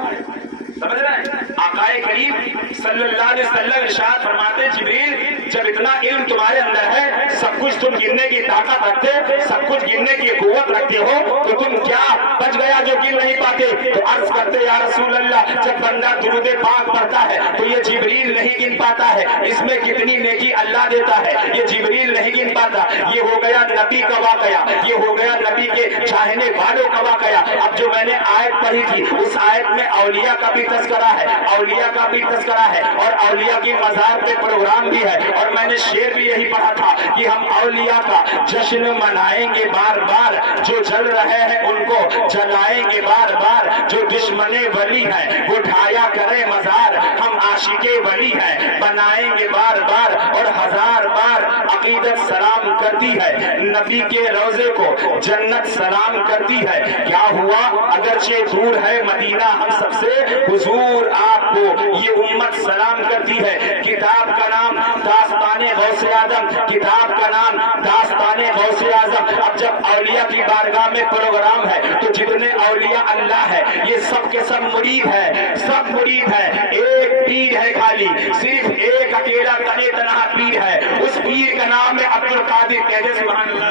समझ रहे हैं? आकाए करीम सल्लल्लाहु अलैहि वसल्लम इरशाद फरमाते, जिब्रील जब इतना इल्म तुम्हारे अंदर है, सब कुछ तुम गिनने की ताकत रखते, सब कुछ गिनने की कुव्वत रखते हो, तो तुम क्या बच गया जो गिन नहीं पाते? तो अर्ज करते या रसूल अल्लाह, जब बंदा दुरूद पाक पढ़ता है तो ये जिब्रील नहीं गिन पाता है। इसमें कितनी नेकी अल्लाह देता है ये जिब्रील नहीं गिन पाता। ये हो गया नबी का वाकया, ये हो गया नबी के चाहने वालों का वाकया। अब जो मैंने आयत पढ़ी थी उस आयत में औलिया का भी तस्करा है, औलिया का भी तस्करा है और औलिया की मज़ार पे प्रोग्राम भी है। और मैंने शेर भी यही पढ़ा था कि हम औलिया का जश्न मनाएंगे बार बार, जो जल रहे हैं उनको जलाएंगे बार बार, जो दुश्मने वली है वो ढाया करे मज़ार, हम आशिके वली है बनाएंगे बार बार और हजार बार अकीदत सलाम करती है, नबी के रोजे को जन्नत सलाम करती है। क्या हुआ अगरचे दूर है मदीना हम सबसे, हुजूर आपको ये उम्मत सलाम करती है। किताब का नाम दास्ताने गौसे आजम, किताब का नाम दास्ताने गौसे आजम। अब जब औलिया की बारगाह में प्रोग्राम है तो जितने औलिया अल्लाह है ये सब के सब मुरीद है, सब मुरीद है। एक पीर है खाली, सिर्फ एक अकेला तने तनहा पीर है, उस पीर का नाम है अब्दुल कादिर। कहते सुभान अल्लाह,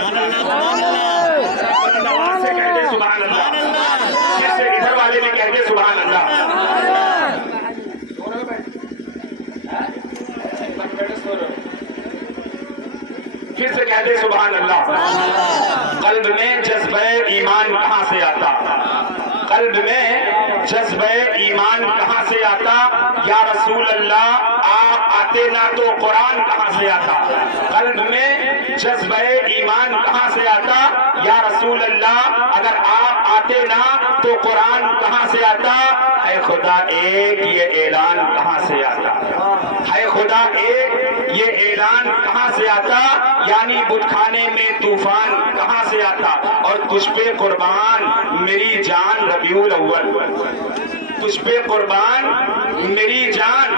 से कहते सुभान अल्लाह, जिससे इधर वाले भी कहते सुभान अल्लाह। پھر سے کہہ دے سبحان اللہ۔ قلب میں جذبہ ایمان کہاں سے آتا؟ قلب میں جذبہ ایمان کہاں سے آتا؟ یا رسول اللہ آپ آتے نہ تو قرآن کہاں سے آتا؟ قلب میں جذبہ ایمان کہاں سے آتا؟ یا رسول اللہ اگر آپ آتے نہ تو قرآن کہاں سے آتا؟ اے خدا ایک یہ اعلان کہاں سے آتا؟ اے خدا ایک یہ اعلان کہاں سے آتا؟ یعنی بت خانے میں طوفان کہاں سے آتا؟ اور تجھ پہ قربان میری جان ربیع الاول، تجھ پہ قربان میری جان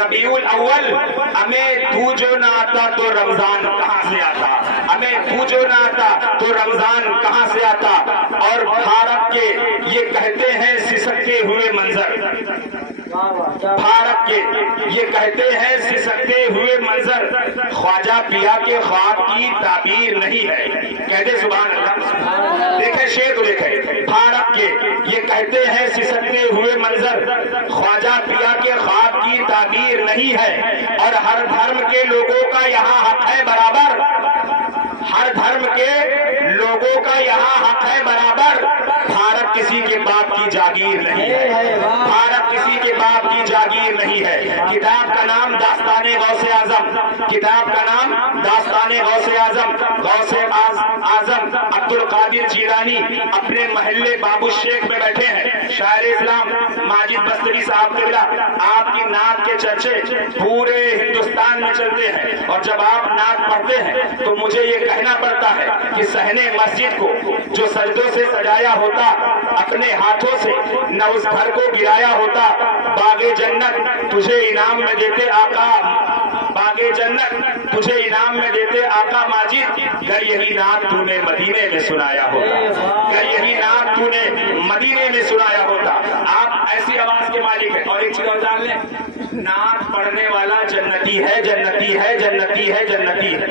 ربیع الاول، ہمیں تو جو نہ آتا تو رمضان کہاں سے آتا؟ ہمیں تو جو نہ آتا تو رمضان کہاں سے آتا؟ اور بھارت کے یہ کہتے ہیں سسکتے ہوئے منظر، بھارت کے یہ کہتے ہیں سسکتے ہوئے منظر، خواجہ پیا کے خواب کی تعبیر نہیں ہے۔ کہہ دے سبحان اللہ۔ دیکھیں شعر کو دیکھیں، بھارت کے یہ کہتے ہیں سسکتے ہوئے منظر، خواجہ پیا کے خواب کی تعبیر نہیں ہے، اور ہر دھرم کے لوگوں کا یہاں حق ہے برابر، ہر دھرم کے لوگوں کا یہاں حق ہے برابر، بھارت کسی کے باپ کی جاگیر نہیں ہے، بھارت کسی کے باپ کی جاگیر نہیں ہے۔ کتاب کا نام داستان غوث اعظم، کتاب کا نام داستان غوث اعظم، غوث اعظم عبد القادر جیلانی اپنے محلے بابو شیخ میں بیٹھے ہیں، شاعر اسلام ماجد بستری صاحب قبلہ آپ کی نعت کے چرچے پورے ہندوستان میں چلتے ہیں، اور جب آپ نعت پڑھتے ہیں تو مجھے یہ کہنا پڑتا ہے کہ صحن مسجد کو جو سجدوں سے سجایا ہوتا، اپنے ہاتھوں سے نہ اس گھر کو گرایا ہوتا، باغ جنت تجھے انعام میں دیتے آقا، باغ جنت تجھے انعام میں دیتے آقا ماجد، گر یہی نعت تو نے مدینے میں سنایا ہوتا، گر یہی نعت تو نے مدینے میں سنایا ہوتا۔ آپ ایسی آواز کے مالک ہیں۔ اور ایک چیز اور جان لیں، نعت پڑھنے والا جنتی ہے، جنتی ہے، جنتی ہے، جنتی ہے۔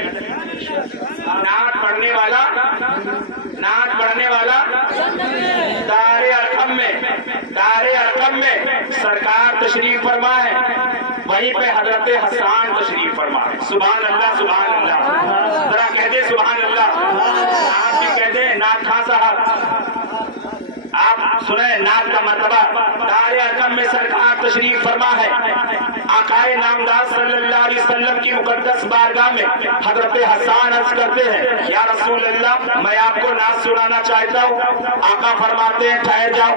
نعت پڑھنے والا، نعت پڑھنے والا دار ارقم میں، دار ارقم میں سرکار تشریف فرما ہے، وہیں پہ حضرت حسان تشریف فرما ہے۔ سبحان اللہ، سبحان اللہ، ذرا کہہ دے سبحان اللہ۔ آپ بھی کہہ دے نعت خان صاحب، آپ سنیں نعت کا مرتبہ۔ دار ارقم میں سرکار تشریف فرما ہے، آقائے نامدار صلی اللہ علیہ وسلم کی مقدس بارگاہ میں حضرت حسان عرض کرتے ہیں یا رسول اللہ میں آپ کو نعت سنانا چاہتا ہوں۔ آقا فرماتے ہیں ٹھہر جاؤ۔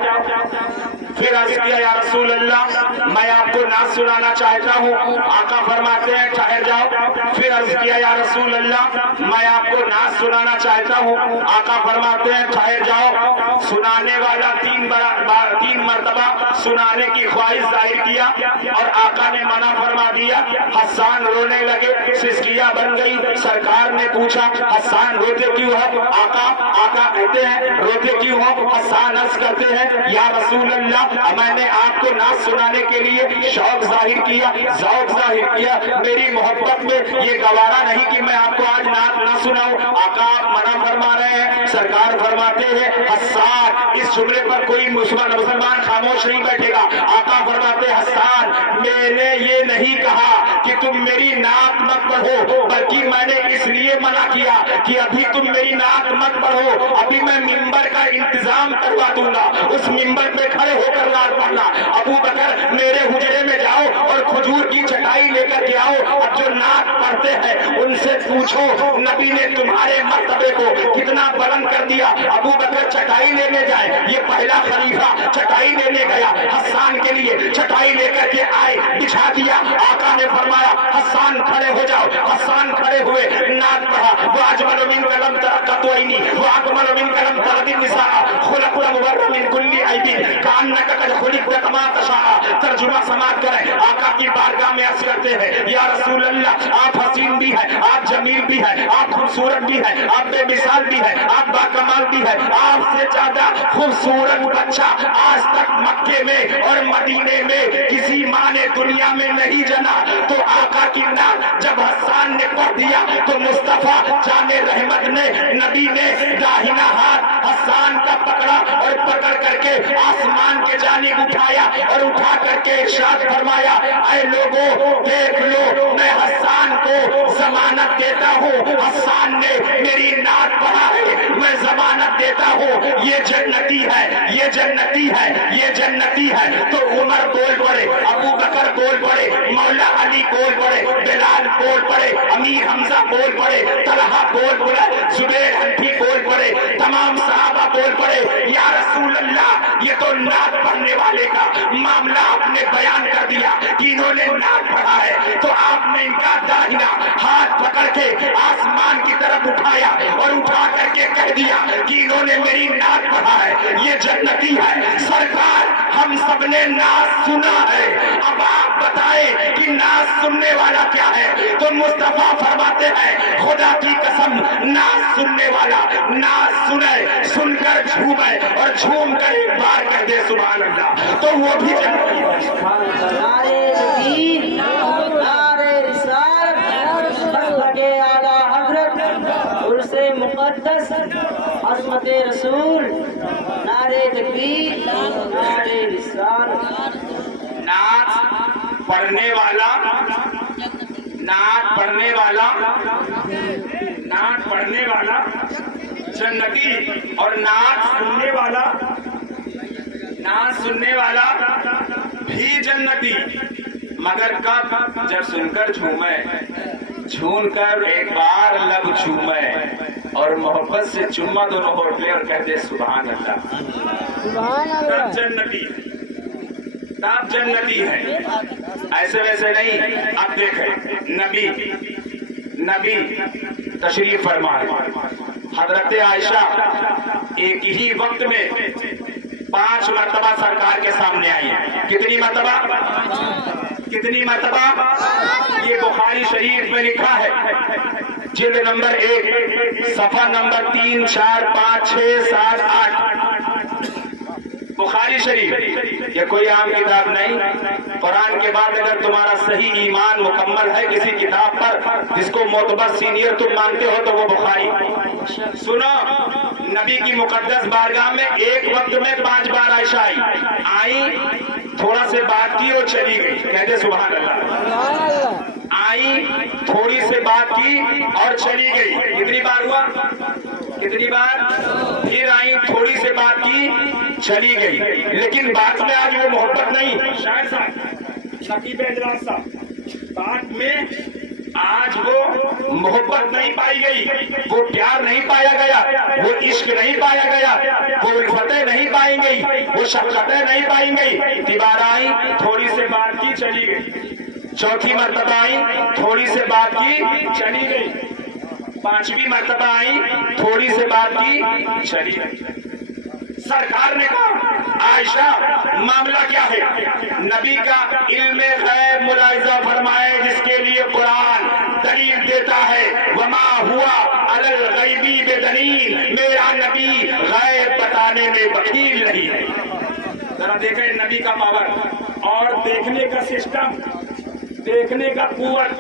پھر عرض کیا یا رسول اللہ میں آپ کو نعت سنانا چاہتا ہوں۔ آقا فرماتے ہیں ٹھہر جاؤ۔ پھر عرض کیا یا رسول اللہ میں آپ کو نعت سنانا چاہتا ہوں۔ آقا فرماتے ہیں ٹھہر جاؤ۔ سنانے والا تین مرتبہ سنانے کی خواہش ظاہر کیا اور آقا نے منع فرما دیا۔ حسان رونے لگے، سسکیاں بن گئی۔ سرکار نے پوچھا حسان روتے کیوں ہو؟ آقا کہتے ہیں روتے کیوں ہو؟ حسان عرض کرتے ہیں یا رسول اللہ میں نے آپ کو نعت سنانے کے لیے شوق ظاہر کیا، ذوق ظاہر کیا، میری محبت میں یہ گوارا نہیں کہ میں آپ کو آج نعت نہ سناؤں۔ آقا آپ منع فرما رہے ہیں۔ سرکار فرماتے ہیں حسان اس جملے پر کوئی مسلمان خاموش نہیں بیٹھے گا۔ آقا فرماتے حسان میں نے یہ نہیں کہا کہ تم میری نعت مت پڑھو، بلکہ میں نے اس لیے منع کیا کہ ابھی تم میری نعت مت پڑھو، ابھی میں ممبر کا انتظام کروا دوں گا، اس ممبر پہ کھڑے ہو کر نعت پڑھنا۔ ابو بکر میرے حجرے میں جاؤ اور کھجور کی چٹائی لے کر کے آؤ، اب جو نعت پڑھتے ہیں ان سے پوچھو نبی نے تمہارے مرتبے کو کتنا بلند کر دیا۔ ابو بکر چٹائی لینے جائے، یہ پہلا خلیفہ چٹائی لینے گیا، حسان کے لیے چٹائی لے کر کے آئے، بچھا دیا۔ آقا نے فرمایا حسان کھڑے ہو جاؤ۔ حسان کھڑے ہوئے، نعت پڑھا وہ اجمل من کلم ترقت عینی وہ اکمل من کلم ترد النساء خلق المبر من کل عیب کانک قد خلقت کما تشاء۔ ترجمہ سماعت کریں۔ آقا کی بارگاہ میں عرض کرتے ہیں یا رسول اللہ آپ حسین بھی ہیں، آپ جمیل بھی ہیں، آپ خوبصورت بھی ہیں، آپ بے مثال بھی ہیں، آپ باکمال بھی ہیں، آپ سے زیادہ خوبصورت بچہ آج تک مکے میں اور مدینے میں کسی ماں نے دنیا میں نہیں جنا۔ تو آقا کی نعت جب حسان نے پڑھ دیا تو مصطفیٰ جان رحمت نے، نبی نے داہنا ہاتھ حسان کا پکڑا اور پکڑ کر کے آسمان کے جانب اٹھایا اور اٹھا کر کے ارشاد فرمایا اے لوگوں دیکھ لو میں حسان کو ضمانت دیتا ہوں ہوں حسان نے میری نعت پڑھا ہے، میں ضمانت دیتا ہوں یہ جنتی ہے، یہ جنتی ہے، یہ جنتی ہے۔ تو عمر بول پڑے، ابو بکر بول پڑے، مولا علی بول پڑے، بلال بول پڑے، امیر حمزہ بول پڑے، طلحہ بول پڑے، زبیر حنفی بول پڑے، تمام صحابہ بول پڑے، یا رسول اللہ یہ تو نعت پڑھنے والے کا معاملہ آپ نے بیان کر دیا کہ انہوں نے نعت پڑھا ہے، تو آپ نے ان کا داہنا ہاتھ پکڑ کے آسمان کی طرف اٹھایا اور اٹھا کر کے کہہ دیا کہ انہوں نے میری نعت پڑھا ہے، یہ جنتی ہے۔ سرکار ہم سب نے نعت سنا ہے، اب آپ بتائیں کہ نعت سننے والا کیا ہے؟ تو مصطفیٰ فرماتے ہیں خدا کی قسم نعت سننے والا نعت سنے، سن کر جھومے اور جھوم کر ایک بار کہہ دے سبحان اللہ، تو وہ بھی جنتی ہے۔ نعرے تکبیر، نعرے رسالت، مذہب اعلیٰ حضرت عرس مقدس عظمت رسول، نعرے تکبیر، نعرے رسالت۔ نعت پڑھنے والا، نعت پڑھنے والا، نعت پڑھنے والا جنتی، اور نعت سننے والا، نعت سننے والا بھی جنتی، مگر کب؟ جب سن کر جھومے، جھوم کر ایک بار لب جھومے اور محبت سے چما دونوں ہونٹ لے اور کہہ دے سبحان اللہ، تب جنتی، تب جنتی ہے، ایسے ویسے نہیں۔ اب دیکھیں نبی تشریف فرمائے، حضرت عائشہ ایک ہی وقت میں 5 مرتبہ سرکار کے سامنے آئی ہیں۔ کتنی مرتبہ؟ کتنی مرتبہ؟ یہ بخاری شریف میں لکھا ہے، جلد نمبر 1 صفحہ نمبر 3 4 5 6 7 8 بخاری شریف، یہ کوئی عام کتاب نہیں۔ قرآن کے بعد اگر تمہارا صحیح ایمان مکمل ہے کسی کتاب پر جس کو معتبر سینئر تم مانتے ہو تو وہ بخاری۔ سنو، نبی کی مقدس بارگاہ میں ایک وقت میں 5 بار عائشہ آئی، تھوڑا سے بات کی اور چلی گئی، کہتے سبحان اللہ۔ آئی، تھوڑی سے بات کی اور چلی گئی، کتنی بار ہوا؟ کتنی بار؟ پھر آئی، تھوڑی سے بات کی، چلی گئی، لیکن بات میں آج وہ محبت نہیں۔ شاعر صاحب، شکیب اجلاس صاحب، بات میں آج وہ محبت نہیں پائی گئی، وہ پیار نہیں پایا گیا، وہ عشق نہیں پایا گیا، وہ الفتیں نہیں پائیں گئی، وہ شفقتیں نہیں پائیں گئی۔ تیبار آئی، تھوڑی سے بات کی، چلی گئی، چوتھی مرتبہ آئی، تھوڑی سے بات کی، چلی گئی، 5ویں مرتبہ آئی، تھوڑی سے بات کی، چلی گئی۔ سرکار نے کہا عائشہ معاملہ کیا ہے؟ نبی کا علم غیب ملاحظہ فرمائے جس کے لیے قرآن دلیل دیتا ہے، وما ہوا علی الغیبی بدلیل، میرا نبی غیب بتانے میں بخیل نہیں ہے۔ ذرا دیکھیں نبی کا پاور اور دیکھنے کا سسٹم، دیکھنے کا قوت،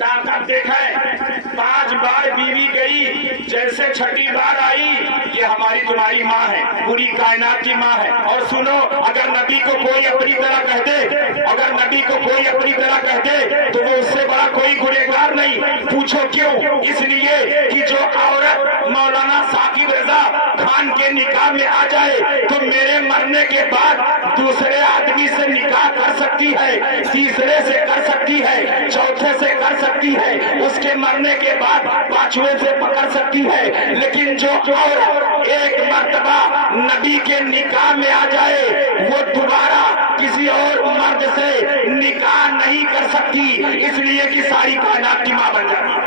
طاقت دیکھیں۔ 5 بار بیوی گئی، جیسے 6ٹھی بار آئی، یہ ہماری تمہاری ماں ہے، پوری کائنات کی ماں ہے۔ اور سنو، اگر نبی کو کوئی اپنی طرح کہہ دے، اگر نبی کو کوئی اپنی طرح کہہ دے تو وہ اس سے بڑا کوئی گنہگار نہیں۔ پوچھو کیوں؟ اس لیے کہ جو عورت مولانا ثاقب رضا خان کے نکاح میں آ جائے تو میرے مرنے کے بعد دوسرے آدمی سے نکاح کر سکتی ہے، تیسرے سے کر سکتی ہے، چوتھے سے کر سکتی ہے، اس کے مرنے کے بعد 5ویں سے پکڑ سکتی ہے، لیکن جو عورت ایک مرتبہ نبی کے نکاح میں آ جائے وہ دوبارہ کسی اور مرد سے نکاح نہیں کر سکتی، اس لیے کہ ساری کائنات کی ماں بن جاتی ہے۔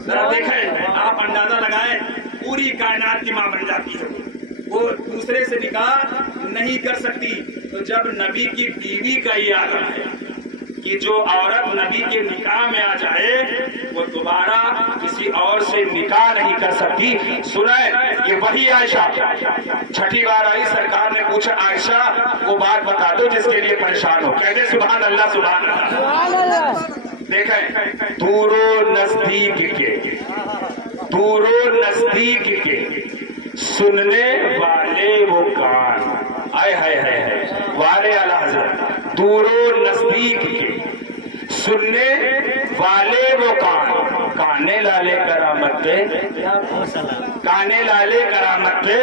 ذرا دیکھیں، آپ اندازہ لگائیں، پوری کائنات کی ماں بن جاتی ہے، وہ دوسرے سے نکاح نہیں کر سکتی۔ تو جب نبی کی بیوی کا یہ عالم ہے کہ جو عورت نبی کے نکاح میں آ جائے وہ دوبارہ کسی اور سے نکاح نہیں کر سکتی۔ سنیں، یہ وہی عائشہ 6ٹھی بار آئی، سرکار نے پوچھا عائشہ وہ بات بتا دو جس کے لیے پریشان ہو، کہتے سبحان اللہ سبحان اللہ۔ دیکھیں، دور و نزدیک کے، دور و نزدیک کے سننے والے وہ کان، آئے ہائے ہائے والے اعلی حضرت، دور و نزدیک کے سننے والے وہ کانے لالے کرامت پہ، کانے لالے کرامت پہ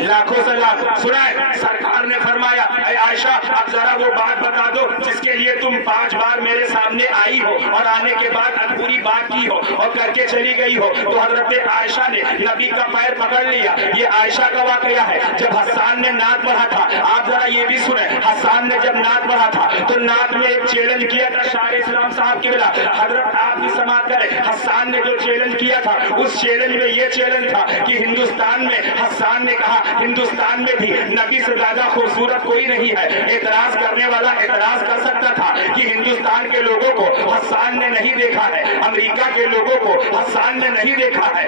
لاکھوں سلام۔ سنائے سرکار نے فرمایا اے عائشہ اب ذرا وہ بات بتا دو جس کے لیے تم 5 بار میرے سامنے آئی ہو اور آنے کے بعد پوری بات کی ہو اور کر کے چلی گئی ہو۔ تو حضرت عائشہ نے نبی کا پیر پکڑ لیا۔ یہ عائشہ کا واقعہ ہے جب حسان نے نعت پڑھا تھا۔ آپ ذرا یہ بھی سنیں، حسان نے جب نعت پڑھا تھا تو نعت میں ایک چیلنج کیا تھا شاہ اسلام صاحب کی بلا۔ حضرت آپ بھی سماعت کریں، حسان نے جو چیلنج کیا تھا اس چیلنج میں یہ چیلنج تھا کہ ہندوستان میں، حسان نے کہا ہندوستان میں بھی نبی سے زیادہ خوبصورت کوئی نہیں ہے۔ اعتراض کرنے والا اعتراض کر سکتا تھا کہ ہندوستان کے لوگوں کو حسان نے نہیں دیکھا ہے، امریکہ کے لوگوں کو حسان نے نہیں دیکھا ہے،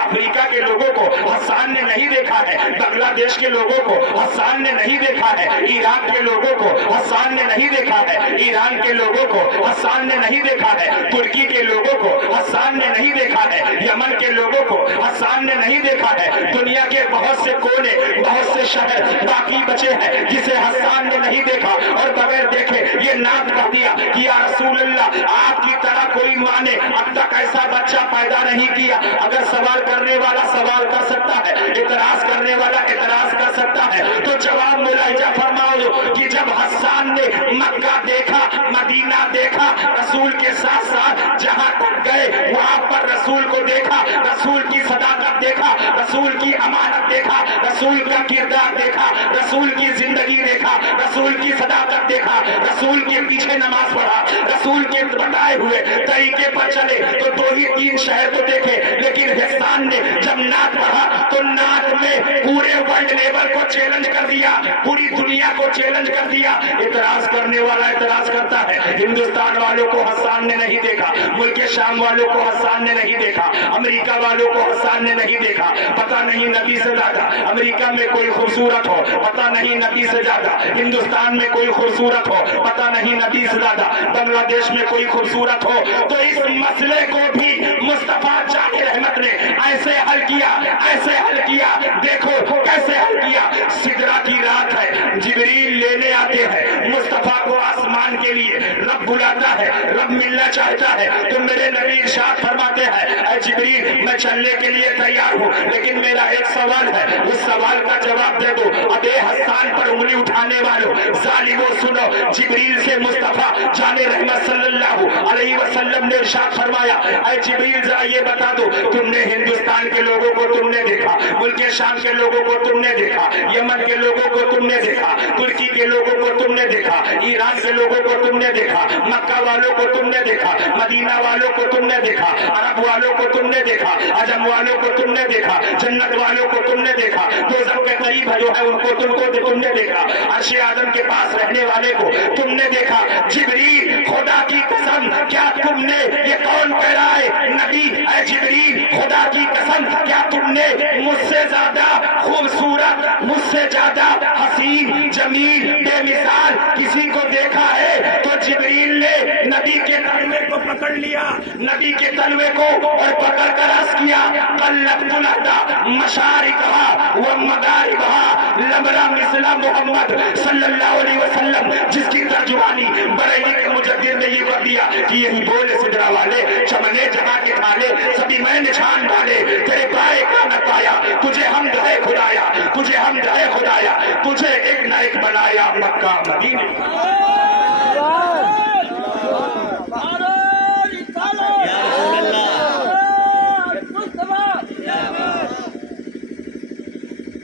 افریقہ کے لوگوں کو حسان نے نہیں دیکھا ہے، بنگلہ دیش کے لوگوں کو حسان نے نہیں دیکھا ہے، عراق کے لوگوں کو حسان نے نہیں دیکھا ہے، ایران کے لوگوں کو حسان نے نہیں دیکھا ہے، ترکی کے لوگوں کو حسان نے نہیں دیکھا ہے، یمن کے لوگوں کو حسان نے نہیں دیکھا ہے۔ دنیا کے بہت سے کونے، بہت سے شہر باقی بچے ہیں جسے حسان نے نہیں دیکھا اور بغیر دیکھے یہ نعت کر دیا کہ یا رسول اللہ آپ کی طرح کوئی ماں نے اب تک ایسا بچہ پیدا نہیں کیا۔ اگر سوال کرنے والا سوال کر سکتا ہے، اعتراض کرنے والا اعتراض کر سکتا ہے تو جواب ملاحظہ فرماؤ کہ جب حسان نے مکہ دیکھا، مدینہ دیکھا، رسول کے ساتھ ساتھ جہاں تک گئے وہاں پر رسول کو دیکھا، رسول کی صداقت دیکھا، رسول کی امانت دیکھا، رسول کا کردار دیکھا، رسول کی زندگی دیکھا، رسول کی صداقت دیکھا، رسول کے پیچھے نماز پڑھا، رسول کے بتائے ہوئے طریقے پر چلے تو 2 ہی 3 شہر تو دیکھے، لیکن حسان نے جب نعت پڑھا تو نعت میں پورے ورلڈ لیول کو چیلنج کر دیا، پوری دنیا کو چیلنج کر دیا۔ اعتراض کرنے والا اعتراض کرتا ہے، ہندوستان والوں کو حسان نے نہیں دیکھا، ملک شام والوں کو حسان نے نہیں دیکھا، امریکہ والوں کو حسان نے نہیں دیکھا، پتہ نہیں نبی سے زیادہ امریکہ میں کوئی خوبصورت ہو، پتہ نہیں نبی سے زیادہ ہندوستان میں کوئی خوبصورت ہو، پتہ نہیں نبی سے زیادہ بنگلہ دیش میں کوئی خوبصورت ہو۔ تو اس مسئلے کو بھی مصطفیٰ جاکر احمد نے ایسے حل کیا، ایسے حل کیا، دیکھو کیسے حل کیا۔ سدرا کی رات ہے، جبریل لینے آتے ہیں مصطفیٰ کو آسمان کے لیے، رب بلاتا ہے، رب ملنا چاہتا ہے تو میرے نبی ارشاد فرماتے ہیں اے جبریل میں چلنے کے لیے تیار ہوں لیکن میرا ایک سوال ہے، اس سوال کا جواب دے دو۔ اب حسان پر انگلی اٹھانے والوں ظالموں سنو، جبریل سے مصطفیٰ جان رحمت صلی اللہ علیہ وسلم نے ارشاد فرمایا اے جبریل ذرا یہ بتا دو تم نے ہندوستان کے لوگوں کو تم نے دیکھا، ملک شام کے لوگوں کو تم نے دیکھا، یمن کے لوگوں کو تم نے دیکھا، ترکی کے لوگوں کو تم نے دیکھا، ایران کے لوگوں کو تم نے دیکھا، مکہ والوں کو تم نے دیکھا، مدینہ والوں کو تم نے دیکھا، عرب والوں کو تم نے دیکھا، عجم والوں کو تم نے دیکھا، جنت والوں کو تم نے دیکھا، دوزخ کے قریب جو ہے ان کو تم نے دیکھا، عرش اعظم کے پاس رہنے والے کو تم نے دیکھا۔ جبریل خدا کی قسم کیا تم نے، یہ کون کہہ رہا ہے نبی، اے جبریل خدا کی قسم کیا تم نے مجھ سے زیادہ خوبصورت، مجھ سے زیادہ حسین، جمیل، بے مثال کسی کو دیکھا ہے؟ تو جبریل نے نبی کے تلوے کو پکڑ لیا، نبی کے تلوے کو اور پکڑ کر عرض کیا قلبت الارض مشارقها ومغاربها لمرا مثل محمد صلی اللہ علیہ وسلم، جس کی ترجمانی بریلی کے مجدد نے یہ کر دیا کہ یہی بولے سدرا والے چمنے جگہ کے کھالے سبھی میں نشان ڈالے، تیرے پائے کا نہ پایا، تجھے حمد ہے خدایا، تجھے حمد ہے خدایا، تجھے ایک نہ ایک بنایا مکہ مدینے۔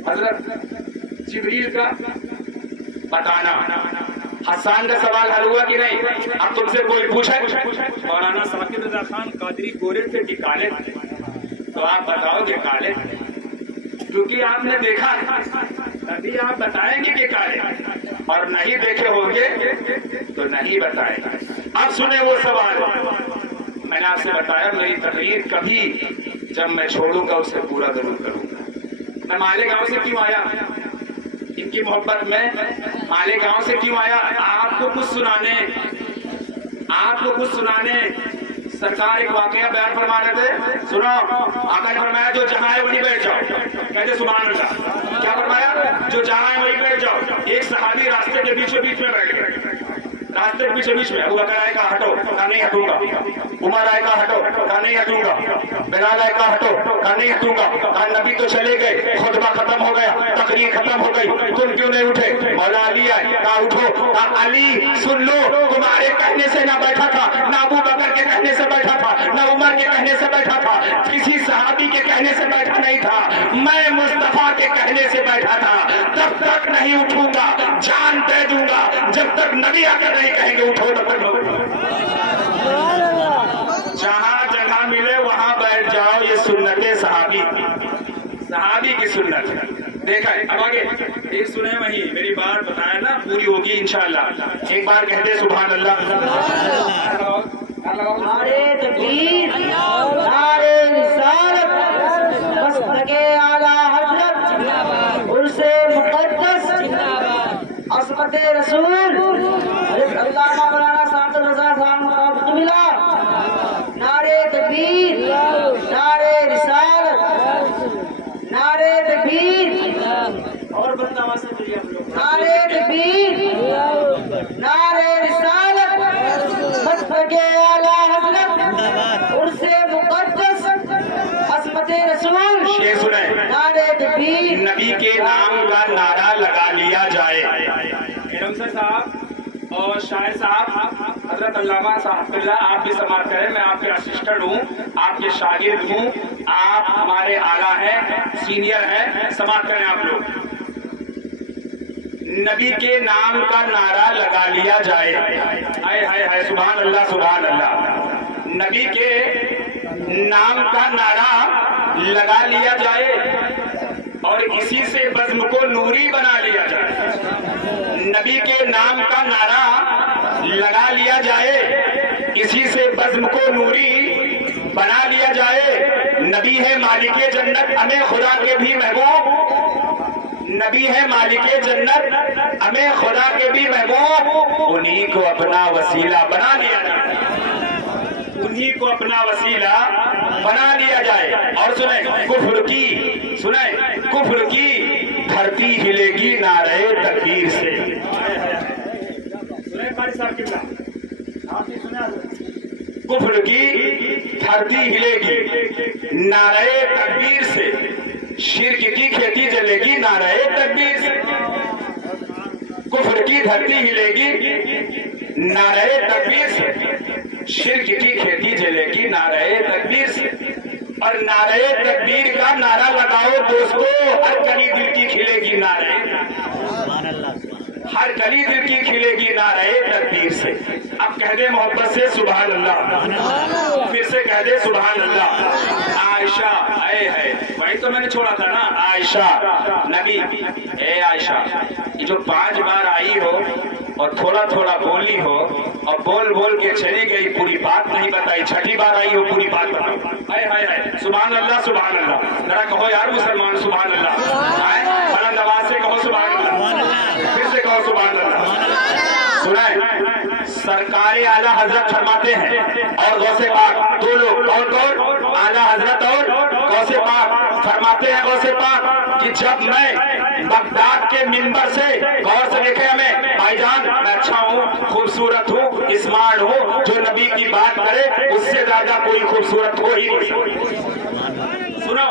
حضرت جبریل کا بتانا، حسان کا سوال حل ہوا کہ نہیں؟ اب تم سے کوئی پوچھے مولانا ثاقب رضا خان قادری گورے تھے کہ کالے تھے؟ تو آپ بتاؤ کہ کالے تھے، کیونکہ آپ نے دیکھا ابھی آپ بتائیں گے کہ کالے، اور نہیں دیکھے ہوں گے تو نہیں بتائیں گے۔ اب سنیں وہ سوال، میں نے آپ سے بتایا میری تقریر کبھی جب میں چھوڑوں گا اسے پورا ضرور کروں گا۔ میں مالیگاؤں سے کیوں آیا؟ ان کی محبت میں مالیگاؤں سے کیوں آیا؟ آپ کو کچھ سنانے، آپ کو کچھ سنانے۔ سرکار ایک واقعہ بیان فرما رہے تھے، سنو، آقا نے فرمایا جو جہاں ہے وہیں بیٹھ جاؤ، کہتے سبحان اللہ، کیا فرمایا؟ جو جہاں ہے وہیں بیٹھ جاؤ۔ ایک صحابی راستے کے بیچوں بیچ میں بیٹھ گئے، راستے रास्ते के बीच बीच में अबू बकर आए कहा हटो, कहा नहीं हटूंगा। उमर आए कहा हटो, कहा नहीं हटूंगा। बिलाल आए कहा हटो, कहा नहीं हटूंगा। कहा नबी तो चले गए, खुतबा खत्म हो गया, तकरीर खत्म हो गई, तुम क्यों नहीं उठे? मौला अली आए, कहा उठो। कहा अली सुन लो, तुम्हारे कहने से ना बैठा था, ना अबू बकर के कहने से बैठा था, ना उमर के कहने से बैठा था, किसी सहाबी के कहने से बैठा नहीं था, मैं मुस्तफा के कहने से बैठा था। तब तक नहीं उठूंगा, जान दे दूंगा, जब तक नबी आकर नहीं कहेंगे उठो तब तक जहां जगह मिले वहां बैठ जाओ। ये सुन्नते सहाबी की सुन्नत है। देखा है अब आगे एक सुने वही मेरी बात बताया ना, पूरी होगी इंशाअल्लाह। एक बार कहते सुभान अल्लाह। नारे तकबीर, नारे रिसालत, मस्तके आला हजरत, उर्से मुक़द्दस, असमते रसूल, अल्लामा मौलाना साद रज़ा खान अब्दुल्ला। नारे तकबीर, नारे रिसालत, नारे तकबीर, और बंदा से बोलिए आप लोग। नारे तकबीर, नारे रिसालत, मस्तके आला हजरत, उर्से मुक़द्दस, असमते रसूल। शेर सुने, नारे तकबीर, नबी के नाम का नारा लगा लिया जाए। रमसर साहब और शायर साहब, हजरत अल्लामा साहब, आप भी समाप्त करें। मैं आपके असिस्टेंट हूँ, आपके शागिर्द हूँ, आप हमारे आला हैं, सीनियर हैं, समाप्त करें आप लोग। नबी के नाम का नारा लगा लिया जाए। हाय हाय हाय, सुभान अल्लाह सुभान अल्लाह। नबी के नाम का नारा लगा लिया जाए और इसी से बज़्म को नूरी बना लिया जाए। नबी के नाम का नारा लगा लिया जाए, इसी से बज़्म को नूरी बना लिया जाए। नबी है मालिके जन्नत, हमें खुदा के भी महबूब। नबी है मालिके जन्नत, हमें खुदा के भी महबूब। उन्हीं को अपना वसीला बना लिया जाए, उन्हीं को अपना वसीला बना लिया जाए। और सुने कुफ्र की, सुने कुफ्र की धरती हिलेगी नारे तकबीर से। सुने कारी साहब कितना, कुफ्र की धरती हिलेगी नारे तकबीर से, शिर्क की खेती जलेगी नारे तकबीर से। कुफ्र की धरती हिलेगी नारे तकबीर से, शिर्क की खेती जलेगी नारे तकबीर से। और नारे तकबीर का नारा लगाओ दोस्तों, हर गली दिल की खिलेगी नारे, हर गली दिल की खिलेगी नारे तकबीर से। अब कह दे मोहब्बत से सुभान अल्लाह, फिर से कह दे सुभान अल्लाह। आयशा आए है, वही तो मैंने छोड़ा था ना, आयशा नबी, ए आयशा, ये जो 5 बार आई हो और थोड़ा थोड़ा बोली हो और बोल बोल के चली गई, पूरी बात नहीं बताई, छठी बार आई हो पूरी बात बताओ। हाय हाय हाय, सुभान अल्लाह सुभान अल्लाह। जरा कहो यार मुसलमान सुभान अल्लाह, बुलंद आवाज से कहो सुभान अल्लाह, फिर से कहो सुभान अल्लाह। सुनाए सरकार आला हजरत फरमाते हैं और गौसे पाक, दो लोग और कौन, आला हजरत और गौसे पाक फरमाते हैं, गौसे पाक कि जब मैं बगदाद के मिंबर से, गौर से देखे हमें भाईजान, मैं अच्छा हूँ, खूबसूरत हूँ, स्मार्ट हूँ, जो नबी की बात करे उससे ज्यादा कोई खूबसूरत हो ही नहीं। सुनो,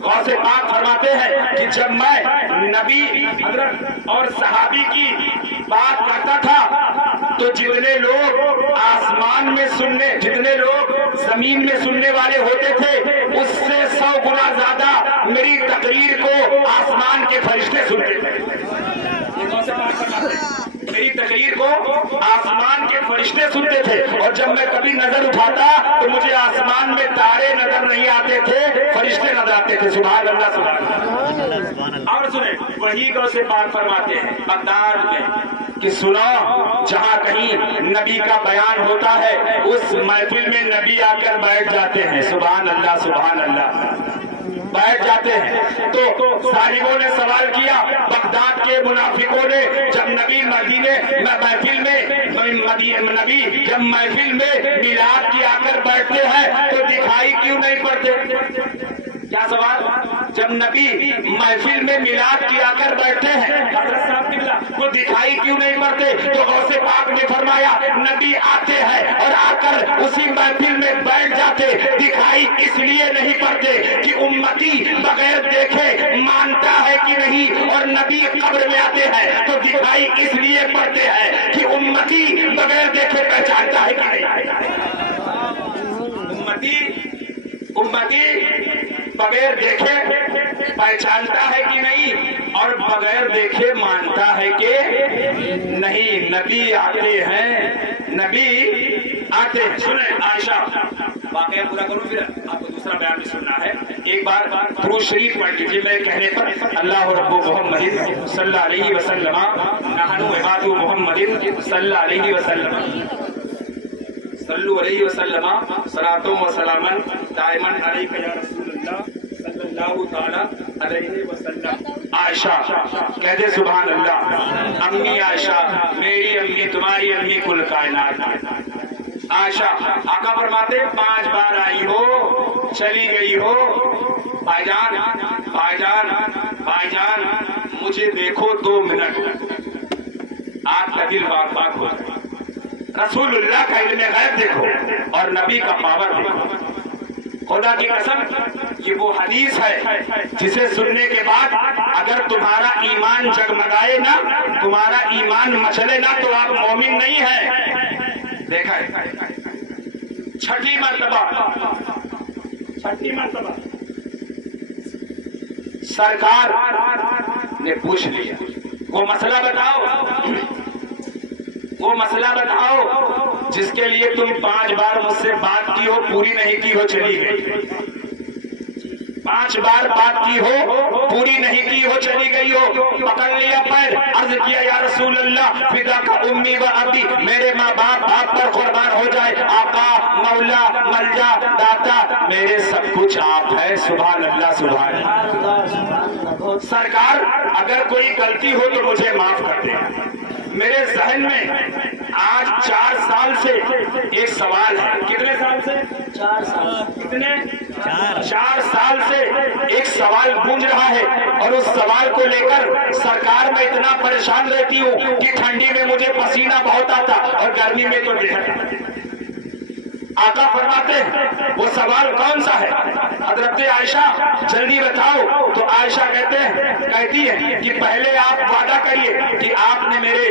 गौर से पाक फरमाते हैं कि जब मैं नबी हजरत और सहाबी की बात करता था तो जितने लोग आसमान में सुनने, जितने लोग जमीन में सुनने वाले होते थे, उससे 100 गुना ज्यादा मेरी तकरीर को आसमान के फरिश्ते सुनते थे। मेरी तकरीर को आसमान के फरिश्ते सुनते थे, और जब मैं कभी नजर उठाता तो मुझे आसमान में तारे नजर नहीं आते थे, फरिश्ते नजर आते थे। सुभान अल्लाह सुभान अल्लाह। और सुने वही गौ से बात फरमाते हैं बगदाद में कि सुनो, जहाँ कहीं नबी का बयान होता है उस महफिल में नबी आकर बैठ जाते हैं। सुभान अल्लाह सुभान अल्लाह, बैठ जाते हैं। तो साहिबों ने सवाल किया, बगदाद के मुनाफिकों ने, जब नबी मदीने महफिल में, नबी जब महफिल में मिलाद की आकर बैठते हैं तो दिखाई क्यों नहीं पड़ते? क्या सवाल? जब नबी महफिल में मिलाद की आकर बैठते हैं, हजरत साहब किबला, वो दिखाई क्यों नहीं पड़ते? तो गौसे पाक ने फरमाया फरमाया नबी आते हैं और आकर उसी महफिल में बैठ जाते, दिखाई इसलिए नहीं पड़ते कि उम्मती बगैर देखे मानता है कि नहीं, और नबी कब्र में आते हैं तो दिखाई इसलिए पड़ते हैं कि उम्मती बगैर देखे पहचानता है कि नहीं। उम्मती बगैर देखे पहचानता है कि नहीं, और बगैर देखे मानता है कि नहीं। नबी आते हैं, नबी आते हैं। सुने आयशा, वाकया पूरा करूं फिर आपको दूसरा बयान भी सुनना है। एक बार दुरूद शरीफ पढ़ लीजिए मेरे कहने पर। अल्लाह रब्बु मुहम्मदिन सल्लल्लाहु अलैहि वसल्लम नहनु इबादु मुहम्मदिन सल्लल्लाहु अलैहि वसल्लम सल्लु अलैहि वसल्लम सलातो व सलामन दाइमन अलैका या रसूलल्लाह सल्लल्लाहु तआला अलैहि वसल्लम। आयशा कह दे सुभान अल्लाह। अम्मी आयशा, मेरी अम्मी तुम्हारी अम्मी कुल कायनात। आयशा आका फरमाते 5 बार आई हो चली गई हो। भाईजान भाईजान भाईजान मुझे देखो 2 मिनट, आपका दिल बाग बाग हो। रसूलुल्लाह का इल्म गैब देखो और नबी का पावर देखो। खुदा की कसम, ये वो हदीस है जिसे सुनने के बाद अगर तुम्हारा ईमान जगमगाए ना, तुम्हारा ईमान मचले ना, तो आप मोमिन नहीं है। देखा है छठी मर्तबा सरकार ने पूछ लिया, वो मसला बताओ जिसके लिए तुम 5 बार मुझसे बात की हो, पूरी नहीं की हो, चली गई। 5 बार बात की हो, पूरी नहीं की हो, चली गई हो। पकड़ लिया पैर, अर्ज किया या रसूल अल्लाह फिदा का उम्मी व अबी, मेरे माँ बाप आप पर कुर्बान हो जाए। आका मौला मलजा दाता, मेरे सब कुछ आप है। सुभान अल्लाह सुभान अल्लाह। सरकार अगर कोई गलती हो तो मुझे माफ कर दे। मेरे जहन में आज 4 साल से एक सवाल है। कितने साल से? 4 साल। कितने? 4 साल से एक सवाल गूंज रहा है, और उस सवाल को लेकर सरकार में इतना परेशान रहती हूँ कि ठंडी में मुझे पसीना बहुत आता और गर्मी में तो बेहद। आका फरमाते हैं वो सवाल कौन सा है? हजरत आयशा जल्दी बताओ। तो आयशा कहती है कि पहले आप वादा करिए कि आपने मेरे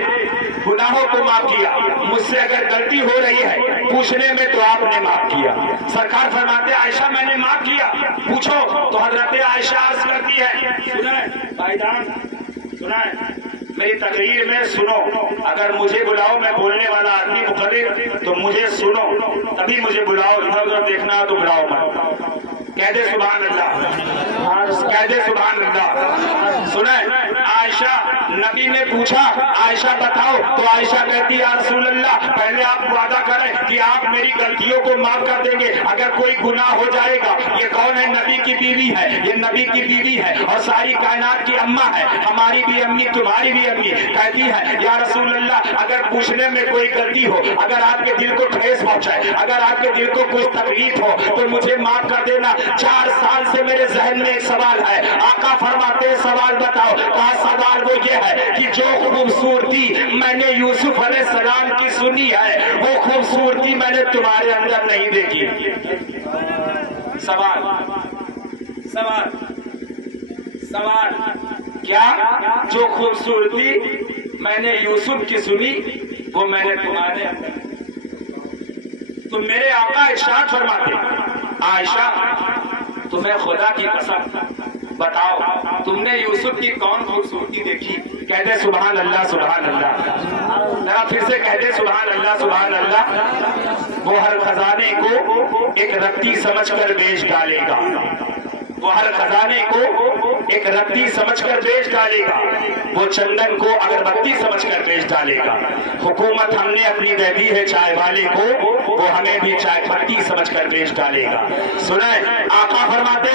गुनाहों को माफ किया, मुझसे अगर गलती हो रही है पूछने में तो आपने माफ किया। सरकार फरमाते आयशा मैंने माफ किया, पूछो। तो हजरत आयशा अर्ज करती है, सुने भाईजान, सुने मेरी तकरीर में सुनो। अगर मुझे बुलाओ, मैं बोलने वाला आदमी मुकर्रिर, तो मुझे सुनो, तभी मुझे बुलाओ। इधर उधर देखना तो बुलाओ मत। कह दे सुभान अल्लाह, कह दे सुभान अल्लाह। सुने आयशा, नबी ने पूछा आयशा बताओ, तो आयशा कहती है रसूल अल्लाह पहले आप वादा करें कि आप मेरी गलतियों को माफ कर देंगे अगर कोई गुनाह हो जाएगा। ये कौन है? नबी की बीवी है, ये नबी की बीवी है और सारी कायनात की अम्मा है, हमारी भी अम्मी तुम्हारी भी अम्मी। कहती है या रसूल अल्लाह अगर पूछने में कोई गलती हो, अगर आपके दिल को ठेस पहुंचाए, अगर आपके दिल को कुछ तकलीफ हो तो मुझे माफ कर देना। 4 साल से मेरे जहन में एक सवाल है। आका फरमाते सवाल बताओ। कहा सवाल वो ये है कि जो खूबसूरती मैंने यूसुफ अलैहिस्सलाम की सुनी है, वो खूबसूरती मैंने तुम्हारे अंदर नहीं देखी। सवाल सवाल सवाल क्या? जो खूबसूरती मैंने यूसुफ की सुनी वो मैंने तुम्हारे अंदर। तो मेरे आका इरशाद फरमाते आयशा तुम्हें खुदा की कसम बताओ तुमने यूसुफ की कौन खूबसूरती देखी? कहते सुभान अल्लाह सुभान अल्लाह। जरा फिर से कहते सुभान अल्लाह सुभान अल्लाह। वो हर खजाने को एक रत्ती समझकर बेच डालेगा, वो हर खजाने को एक रत्ती समझकर बेच डालेगा, वो चंदन को अगरबत्ती समझकर बेच डालेगा। हुकूमत हमने अपनी दे दी है चाय वाले को, वो हमें भी चाय पत्ती समझकर बेच डालेगा। सुने आका फरमाते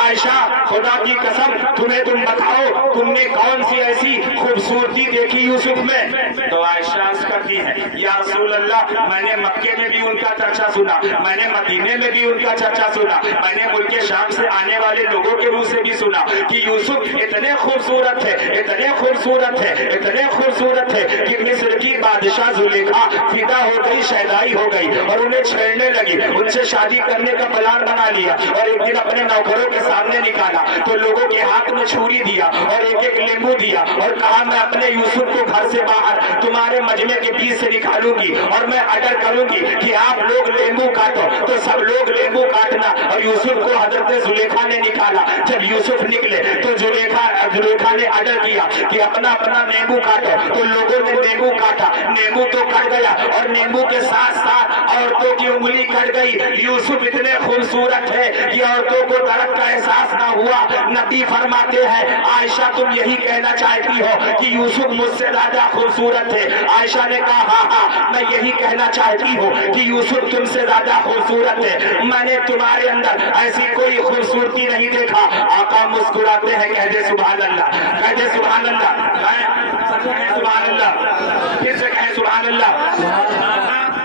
आयशा खुदा की कसम तुम्हें तुम बताओ तुमने कौन सी ऐसी खूबसूरती देखी यूसुफ में? तो आयशा करती है या रसूल अल्लाह मैंने मक्के में भी उनका चर्चा सुना, मैंने मदीने में भी उनका चर्चा सुना, मैंने मुल्क शाम से आने वाले लोगों के मुंह से भी सुना کہ یوسف اتنے خوبصورت تھے، اتنے خوبصورت تھے، اتنے خوبصورت تھے کہ مصر کی بادشاہ زلیخا فدا ہو گئی، شہدائی ہو گئی اور انہیں چھیڑنے لگی، ان سے شادی کرنے کا پلان بنا لیا اور ایک دن اپنے نوکروں کے سامنے نکالا تو لوگوں کے ہاتھ میں چھری دیا اور ایک ایک لیمو دیا اور کہا میں اپنے یوسف کو گھر سے باہر تمہارے مجمع کے بیچ سے نکالوں گی اور میں آرڈر کروں گی کہ آپ لوگ لیمو کاٹو، تو سب لوگ لیمو کاٹنا اور یوسف کو حضرت زلیخا نے نکالا۔ جب یوسف نکلے تو زلیخا نے آرڈر کیا کہ اپنا اپنا نیمبو کاٹو، تو لوگوں نے نیمبو کاٹا، نیمبو تو کٹ گیا اور نیمبو کے ساتھ ساتھ عورتوں کی انگلی کٹ گئی۔ یوسف اتنے خوبصورت ہے کہ عورتوں کو درد کا احساس نہ ہوا۔ نبی فرماتے ہیں عائشہ تم یہی کہنا چاہتی ہو کہ یوسف مجھ سے زیادہ خوبصورت تھے؟ عائشہ نے کہا ہاں ہاں میں یہی کہنا چاہتی ہوں کہ یوسف تم سے زیادہ خوبصورت ہے، میں نے تمہارے اندر ایسی کوئی خوبصورتی نہیں دیکھا۔ آقا مسکراتے ہیں، کہہ دے سبحان اللہ، کہہ دے سبحان اللہ، کہیں سبحان اللہ، پھر سے کہیں سبحان اللہ۔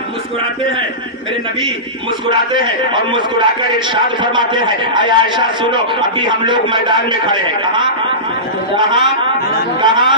مسکراتے ہیں، میرے نبی مسکراتے ہیں اور مسکرا کر ارشاد فرماتے ہیں اے عائشہ سنو، ابھی ہم لوگ میدان میں کھڑے ہیں۔ کہاں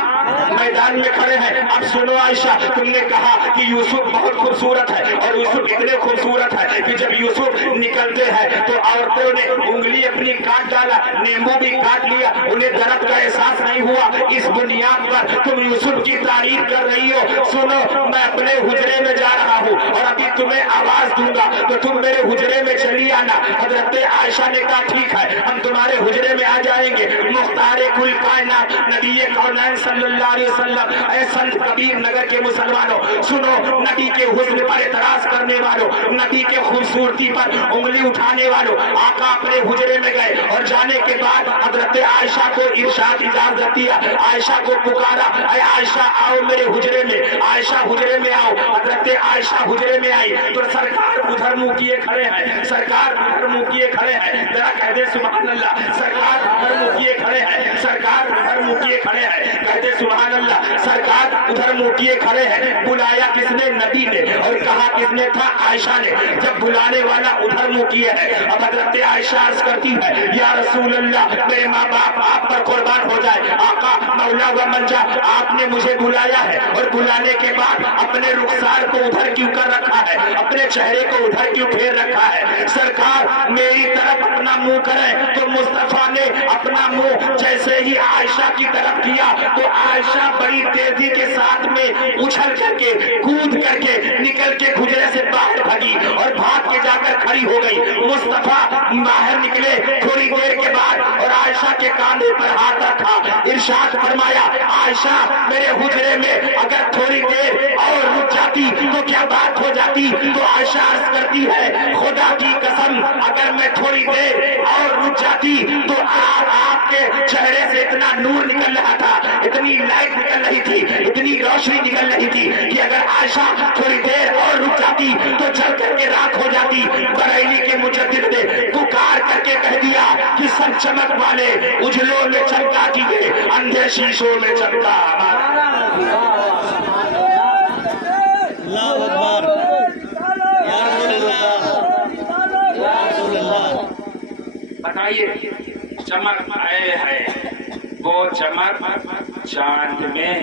میدان میں کھڑے ہیں۔ اب سنو عائشہ، تم نے کہا کہ یوسف بہت خوبصورت ہے اور یوسف اتنے خوبصورت ہے کہ جب یوسف نکلتے ہیں تو عورتوں نے انگلی اپنی کاٹ ڈالا، نیمبو بھی کاٹ لیا، انہیں درد کا احساس نہیں ہوا۔ اس بنیاد پر تم یوسف کی تعریف کر رہی ہو۔ سنو، میں اپنے حجرے میں جا رہا ہوں اور ابھی تمہیں آواز دوں گا تو تم میرے حجرے میں چلی آنا۔ حضرت عائشہ نے کہا ٹھیک ہے، ہم تمہارے حجرے میں آ جائیں گے۔ مختار کل کائنات نبی کونین صلی اللہ علیہ وسلم، اے سنت کبیر نگر کے مسلمانوں سنو، نبی کے حسن پر اعتراض کرنے والوں، نبی کے خوبصورتی پر انگلی اٹھانے والوں، آقا اپنے حجرے میں گئے اور جانے کے بعد حضرت عائشہ کو ارشاد اجازت دیا، عائشہ کو پکارا اے عائشہ آؤ میرے حجرے میں، عائشہ حجرے میں آؤ۔ حضرت عائشہ حجرے میں آئی تو سرکار ادھر منہ کیے کھڑے ہیں، سرکار ادھر منہ کیے کھڑے ہیں، ذرا کہہ دے سبحان اللہ، سرکار ادھر منہ کیے کھڑے ہیں، سرکار ادھر منہ کیے کھڑے ہیں، کہہ دے سبحان اللہ، سرکار ادھر منہ کیے کھڑے ہیں۔ بلایا کس نے؟ نبی نے، اور کہا کس نے تھا؟ عائشہ نے۔ جب بلانے والا ادھر منہ کیے ہے، اب حضرت عائشہ عرض کرتی ہے یا رسول اللہ میرے ماں باپ آپ پر قربان ہو جائے، آقا مولا و منجا آپ نے مجھے بلایا ہے اور بلانے کے بعد اپنے رخسار کو ادھر کیوں کر رکھا ہے، اپنے چہرے کو ادھر کیوں پھیر رکھا ہے؟ سرکار میری طرف اپنا منہ کرے تو مصطفیٰ نے اپنا منہ جیسے ہی عائشہ کی طرف کیا تو عائشہ بڑی تیزی کے ساتھ میں اچھل کر کے کود کر کے نکل کے حجرے سے باہر بھگی اور بھاگ کے جا کر کھڑی ہو گئی۔ مصطفیٰ باہر نکلے تھوڑی دیر کے بعد اور عائشہ کے کاندھے پر ہاتھ رکھا، ارشاد فرمایا عائشہ میرے حجرے میں اگر تھوڑی دیر اور رک جاتی تو کیا بات ہو جاتی؟ تو عائشہ عرض کرتی ہے خدا کی قسم اگر میں تھوڑی دیر اور رک جاتی تو آپ کے چہرے سے اتنا نور نکل رہا تھا، اتنی لائٹ نکل رہی تھی، اتنی روشنی نکل رہی تھی کہ اگر عائشہ تھوڑی دیر اور رک جاتی تو جل کر کے راکھ ہو جاتی۔ بریلی کے مجدد نے پکار کر کے کہہ دیا کہ سب چمک والے اجلوں میں چمکا کیجیے، اندھے شیشوں میں چمکا بتائیے چمک آئے ہے وہ چمک چاند میں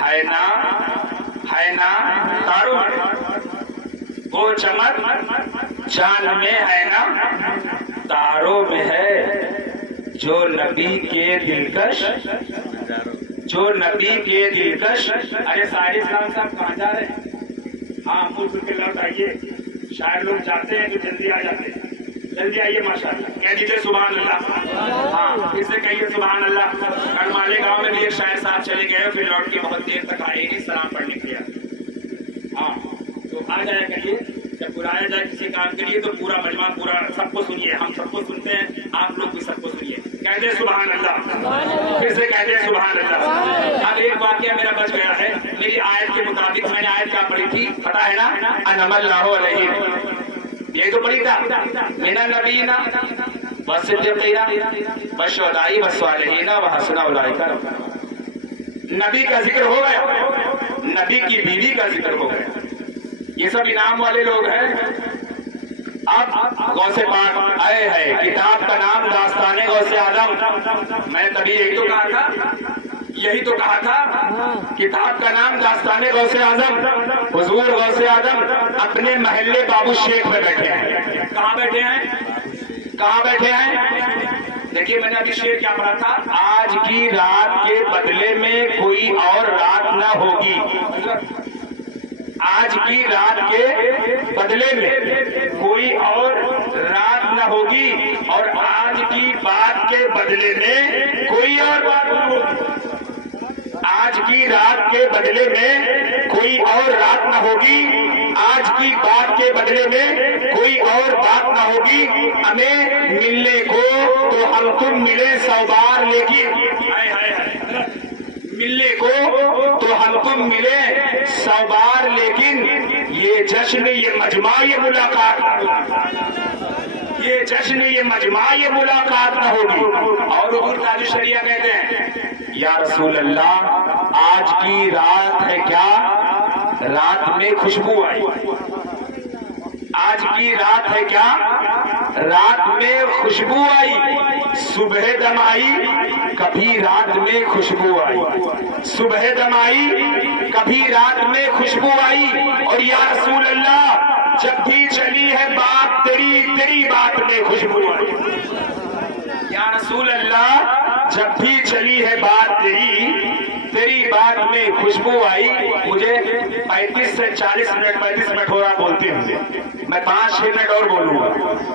ہے نا تاروں وہ چمک چاند میں ہے نا تاروں میں ہے جو نبی کے دلکش ارے سارے اسلام صاحب کہاں جا رہے ہیں؟ ہاں ملک کے لوٹ آئیے، شاعر لوگ جاتے ہیں تو جلدی آ جاتے ہیں، جلدی آئیے ماشاءاللہ، کہہ دیجیے سبحان اللہ، ہاں اس سے کہیے سبحان اللہ۔ کل مالیگاؤں میں بھی ایک شاعر صاحب چلے گئے پھر لوٹ کے بہت دیر تک آئے نہیں سلام پڑھنے کے لیے، ہاں تو آ جایا کریے، جب بلایا جائے کسی کام کے لیے تو پورا مجمع پورا سب کو سنیے، ہم سب کو سنتے ہیں، آپ لوگ بھی سب کو سنیے، کہہ دیں سبحان اللہ، پھر سے کہہ دیں سبحان اللہ۔ اب ایک واقعہ میرا بچ گیا ہے، میری آیت کے مطابق میں نے آیت کیا پڑھی تھی پتا ہے نا؟ انعم اللہ علیہ، یہ تو پڑھی تھا من النبیین والصدیقین والشہداء والصالحین وحسن اولئک رفیقا۔ نبی کا ذکر ہو گیا، نبی کی بیوی کا ذکر ہو گیا، یہ سب انعام والے لوگ ہیں۔ اب غوث پاک آئے ہے، کتاب کا نام داستان غوث اعظم، میں تبھی یہی تو کہا تھا کتاب کا نام داستان غوث اعظم۔ حضور غوث اعظم اپنے محلے بابو شیخ میں بیٹھے ہیں۔ کہاں بیٹھے ہیں؟ کہاں بیٹھے ہیں؟ دیکھیے میں نے ابھی شعر کیا پڑھا تھا، آج کی رات کے بدلے میں کوئی اور رات نہ ہوگی، آج کی رات کے بدلے میں کوئی اور رات نہ ہوگی، اور آج کی بات کے بدلے میں کوئی اور بات نہ ہوگی، آج کی رات کے بدلے میں کوئی اور رات نہ ہوگی، آج کی بات کے بدلے میں کوئی اور بات نہ ہوگی، ہمیں ملنے کو تو ہم تم ملے 100 بار، لیکن ملنے کو تو ہم تم ملے 100 بار، لیکن یہ جشن یہ مجمع یہ ملاقات، یہ جشن یہ مجمع یہ ملاقات نہ ہوگی۔ اور حضور تاج الشریعہ کہتے ہیں یا رسول اللہ آج کی رات ہے کیا، رات میں خوشبو آئی، آج کی رات ہے کیا، رات میں خوشبو آئی، صبح دم آئی کبھی رات میں خوشبو آئی، صبح دم آئی کبھی رات میں خوشبو آئی، اور یا رسول اللہ جب بھی چلی ہے بات تیری بات میں خوشبو آئی، یا رسول اللہ جب بھی چلی ہے بات تیری بات میں خوشبو آئی۔ مجھے 35 سے 40 منٹ 35 منٹ ہو رہا بولتے ہوئے، میں 5-6 منٹ اور بولوں گا۔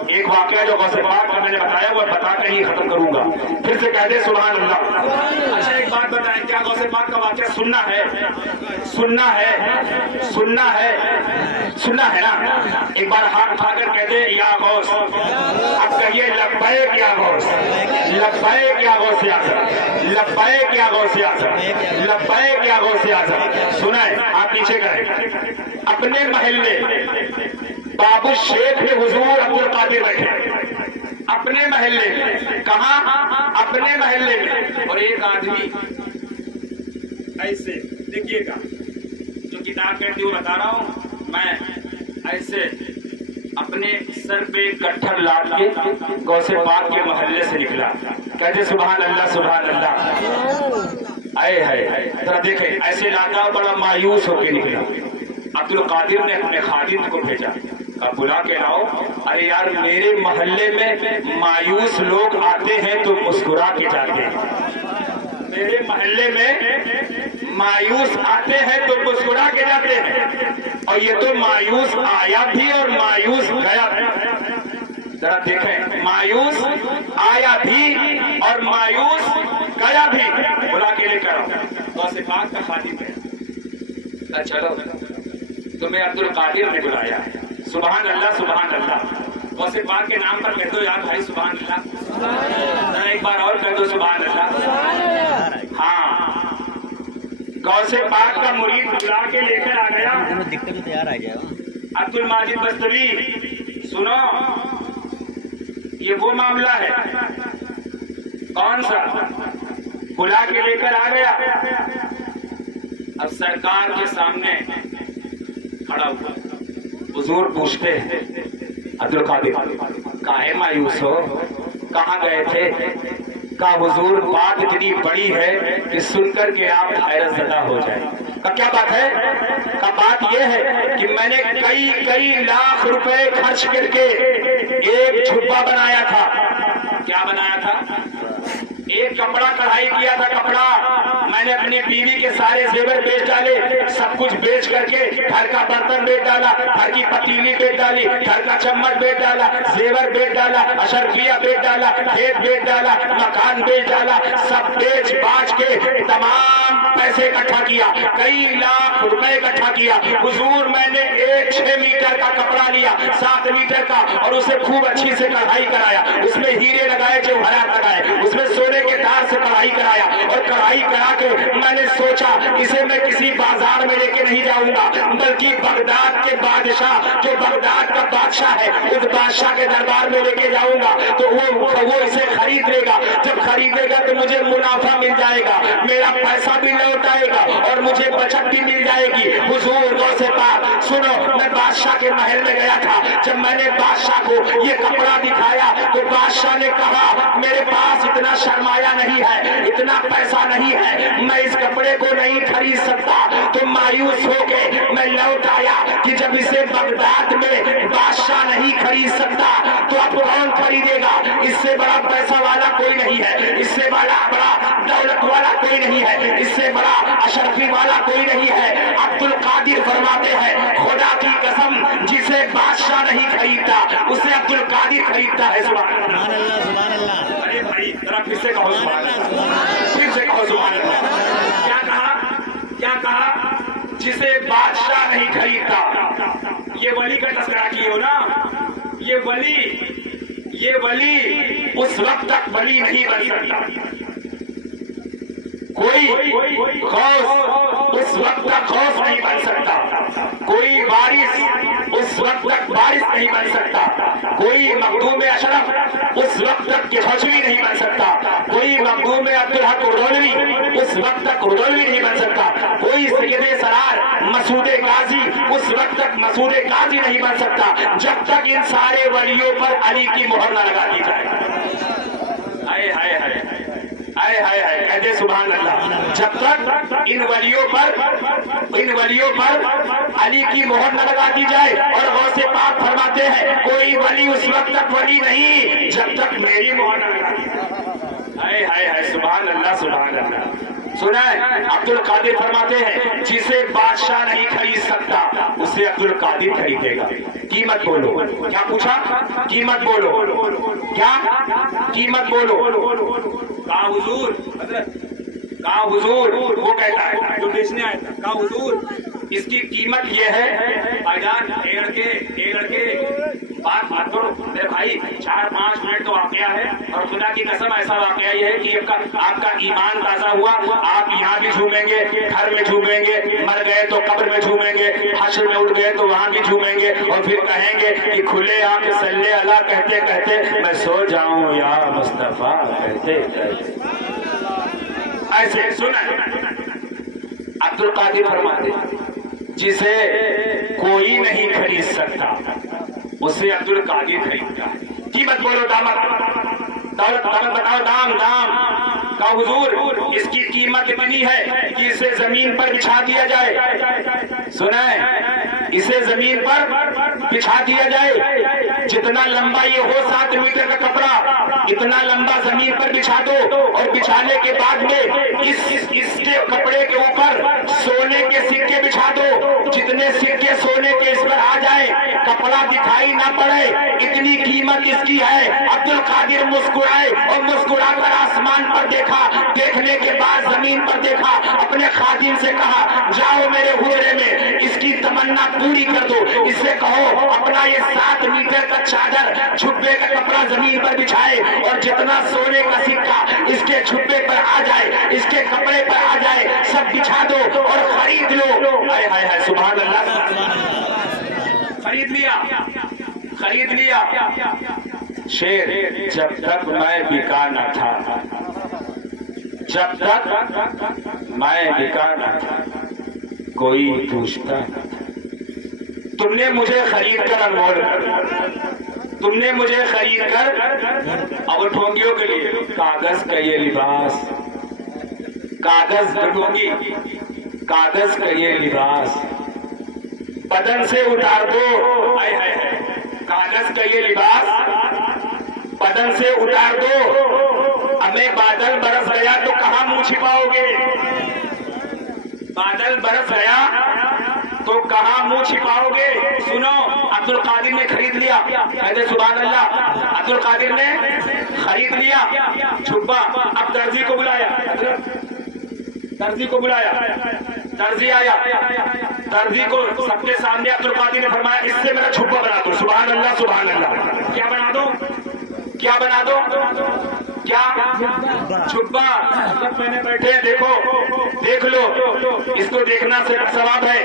ایک واقعہ جو غوث پاک کا میں نے بتایا وہ بتا کر ہی ختم کروں گا، پھر سے کہہ دے سبحان اللہ۔ اچھا ایک بات بتائیں، کیا غوث پاک کا واقعہ سننا ہے؟ سننا ہے، سننا ہے، سننا ہے نا؟ ایک بار ہاتھ اٹھا کر کہہ دے یا غوث، اب کہیے لبیک یا غوث، لبیک یا غوث اعظم، لبیک یا غوث اعظم، لبیک یا غوث اعظم۔ سنائیں، آپ نیچے کریں۔ اپنے محلے بابو شیخ میں حضور عبد القادر بیٹھے، اپنے محلے میں، کہاں؟ اپنے محلے میں، اور ایک آدمی ایسے دیکھیے گا، جو کتاب کہتی ہوں بتا رہا ہوں میں، ایسے اپنے سر پہ گٹھر لاٹ کے غوث پاک کے محلے سے نکلا، کہتے سبحان اللہ سبحان اللہ، آئے ہے ذرا دیکھیں، ایسے لاتا بڑا مایوس ہو کے نکلا۔ عبد القادر نے اپنے خادم کو بھیجا، کہا بلا کے لاؤ، ارے یار میرے محلے میں مایوس لوگ آتے ہیں تو مسکرا کے جاتے ہیں، میرے محلے میں مایوس آتے ہیں تو مسکرا کے جاتے ہیں، اور یہ تو مایوس آیا بھی اور مایوس گیا بھی۔ ذرا دیکھیں، مایوس آیا بھی اور مایوس گیا بھی، بلا کے لے کر غوث پاک کا خادم ہے، چلو تمہیں عبد القادر نے بلایا ہے، سبحان اللہ سبحان اللہ، غوث پاک کے نام پر کہہ دو یار بھائی سبحان اللہ، ایک بار اور کہہ دو سبحان اللہ۔ ہاں غوث پاک کا مرید بلا کے لے کر آ گیا، عبد الماجد بستوی، سنو یہ وہ معاملہ ہے، کون سا؟ بلا کے لے کر آ گیا، اب سرکار کے سامنے کھڑا ہوا، حضور پوچھتے ہیں عبد القادر کاہے مایوس ہو، کہاں گئے تھے؟ کہا حضور بات اتنی بڑی ہے کہ سن کر کے آپ حیرت زدہ ہو جائیں۔ کہا کیا بات ہے؟ کہا بات یہ ہے کہ میں نے کئی لاکھ روپے خرچ کر کے ایک جھبا بنایا تھا۔ کیا بنایا تھا؟ ایک کپڑا کڑھائی کیا تھا، کپڑا میں نے اپنی بیوی کے سارے زیور بیچ ڈالے، سب کچھ بیچ کر کے گھر کا برتن بیچ ڈالا، گھر کی پتیلی بیچ ڈالی، گھر کا چمچ بیچ ڈالا، زیور بیچ ڈالا، اشرفیہ بیچ ڈالا، کھیت بیچ ڈالا، مکان بیچ ڈالا، سب بیچ باچ کے تمام پیسے اکٹھا کیا، کئی لاکھ روپے اکٹھا کیا۔ حضور میں نے ایک 6 میٹر کا کپڑا لیا، 7 میٹر کا، اور اسے خوب اچھی سے کڑھائی کرایا، اس میں ہیرے لگائے، جوہرات لگائے، اس میں سونے کے تار سے کڑھائی کرایا، اور کڑھائی کرا کے میں نے سوچا اسے میں کسی بازار میں لے کے نہیں جاؤں گا، بلکہ بغداد کے بادشاہ، جو بغداد کا بادشاہ ہے، اس بادشاہ کے دربار میں لے کے جاؤں گا تو وہ اسے خرید لے گا، جب خریدے گا تو مجھے منافع مل جائے گا، میرا پیسہ بھی لوٹ آئے گا اور مجھے بچت بھی مل جائے گی۔ حضور غوث پاک سنو، میں بادشاہ बादशाह के महल में गया था। जब मैंने बादशाह को ये कपड़ा दिखाया तो बादशाह ने कहा मेरे पास इतना सरमाया नहीं है, इतना पैसा नहीं है, मैं इस कपड़े को नहीं खरीद सकता। तो मायूस होके मैं लौट आया कि जब इसे बगदाद में बादशाह नहीं खरीद सकता तो अब कौन खरीदेगा। इससे बड़ा पैसा वाला कोई नहीं है, इससे बड़ा दौलत वाला कोई नहीं है, इससे बड़ा अशरफी वाला कोई नहीं है। अब्दुल कादिर फरमाते हैं खुदा की कसम जिसे बादशाह नहीं खरीदता उसे अब्दुल कादिर खरीदता है। सुभान अल्लाह। अरे भाई जरा फिर से कहो सुभान अल्लाह, फिर से कहो सुभान अल्लाह। क्या कहा, क्या कहा? जिसे बादशाह नहीं खरीदता। ये वली का तस्करा किए हो ना, ये वली उस वक्त तक वली नहीं बन सकता। कोई गौस उस वक्त तक गौस नहीं बन सकता, कोई वारिस उस वक्त तक वारिस नहीं बन सकता, कोई मखदूम अशरफ उस वक्त तक किफाशी नहीं बन सकता, कोई मखदूम अब्दुल हक उर्दौलवी उस वक्त तक उर्दौलवी नहीं बन सकता, कोई सैयद सरार मसूद गाजी उस वक्त तक मसूद गाजी नहीं बन सकता जब तक इन सारे वलियों पर अली की मोहर न लगा दी जाए। हाय हाय हाय हाय हाय हाय कहते सुभान अल्लाह। जब तक इन वलियों पर अली की मोहर न लगा दी जाए। और गौसे पाक फरमाते हैं कोई वली उस वक्त तक वली नहीं जब तक मेरी मोहर न लगा दी जाए। हाय हाय हाय सुभान अल्लाह, सुभान अल्लाह। सुना है अब्दुल कादिर फरमाते हैं जिसे बादशाह नहीं खरीद सकता उसे अब्दुल कादिर खरीदेगा। कीमत बोलो। क्या पूछा? कीमत बोलो। क्या कीमत बोलो? कहा हुजूर, कहा हुजूर, वो कहता है जो बेचने आया था, कहा हुजूर इसकी कीमत ये है। भाईजान एक लड़के बात करो मेरे भाई, 4-5 मिनट तो वाकया है और खुदा की कसम ऐसा वाकया ये है कि आपका ईमान ताजा हुआ, आप यहाँ भी झूमेंगे, घर में झूमेंगे, मर गए तो कब्र में झूमेंगे, हश्र में उठ गए तो वहां भी झूमेंगे और फिर कहेंगे कि खुले आंख सल्ले अल्लाह कहते कहते मैं सो जाऊं या मुस्तफा कहते कहते। ऐसे सुना अब्दुल कादिर फरमाते जिसे कोई नहीं खरीद सकता उसे अब्दुल कादिर खरीदता है। कीमत बोलो, दौलत बताओ, दाम का हुजूर इसकी कीमत इतनी है कि इसे जमीन पर बिछा दिया जाए। सुना है, इसे जमीन पर बिछा दिया जाए, जितना लंबा ये हो 7 मीटर का कपड़ा इतना लंबा जमीन पर बिछा दो और बिछाने के बाद में इसके कपड़े के ऊपर सोने के सिक्के बिछा दो, जितने सिक्के सोने के इस पर आ जाए कपड़ा दिखाई ना पड़े, इतनी कीमत इसकी है। अब्दुल कादिर मुस्कुराए और मुस्कुराकर आसमान पर देखा, देखने के बाद जमीन पर देखा, अपने खादिम से कहा जाओ मेरे हुजरे में इसकी तमन्ना पूरी कर दो, इससे कहो अपना ये 7 मीटर का चादर छुप्पे का कपड़ा जमीन पर बिछाए और जितना सोने का सिक्का इसके छुप्पे पर आ जाए, इसके कपड़े पर आ जाए, सब बिछा दो और खरीद लो। हाय हाय हाय सुभान अल्लाह। खरीद लिया। शेर जब तक मैं बिका न था, जब तक मैं बिका न था कोई पूछता न था। तुमने मुझे खरीद कर अनमोल कर, तुमने मुझे खरीद कर और ठोंगियों के लिए कागज का ये लिबास, कागज ढूंढूंगी, कागज का ये लिबास बदन से उतार दो। हाय हाय कागज का ये लिबास बदन से उतार दो। हमें बादल बरस गया तो कहाँ मुंह छिपाओगे, बादल बरस गया तो कहाँ मुंह छिपाओगे। सुनो अब्दुल कादिर ने खरीद लिया, कहते सुभान अल्लाह। अब्दुल कादिर ने खरीद लिया छुब्बा। अब दर्जी को बुलाया, दर्जी को बुलाया, दर्जी आया, दर्जी को सबके सामने अब्दुल कादिर ने फरमाया इससे मेरा छुब्बा बना दो। सुभान अल्लाह, सुभान अल्लाह। क्या बना दो, क्या बना दो, क्या छुब्बा। जब मैंने बैठे देखो, देख लो, इसको देखना से सवाब है,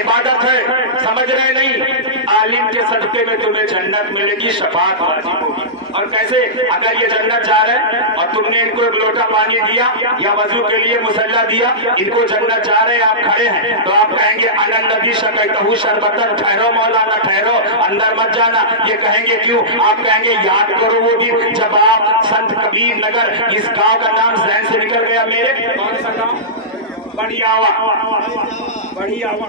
इबादत है, समझ रहे नहीं। आलिम के सदके में तुम्हें जन्नत मिलेगी, शफाअत वाजिब होगी। और कैसे? अगर ये जन्नत जा रहे हैं और तुमने इनको एक लोटा पानी दिया या वजू के लिए मुसल्ला दिया, इनको जन्नत जा रहे हैं, आप खड़े हैं, तो आप कहेंगे अनन नदी शकैतहू शरबतन, ठहरो मौलाना ठहरो, अंदर मत जाना। ये कहेंगे क्यों? आप कहेंगे याद करो वो दिन जब आप संत कबीर नगर, इस गांव का नाम जहन से निकल गया मेरे, कौन सा गांव? बढ़ियावा, बढ़ियावा,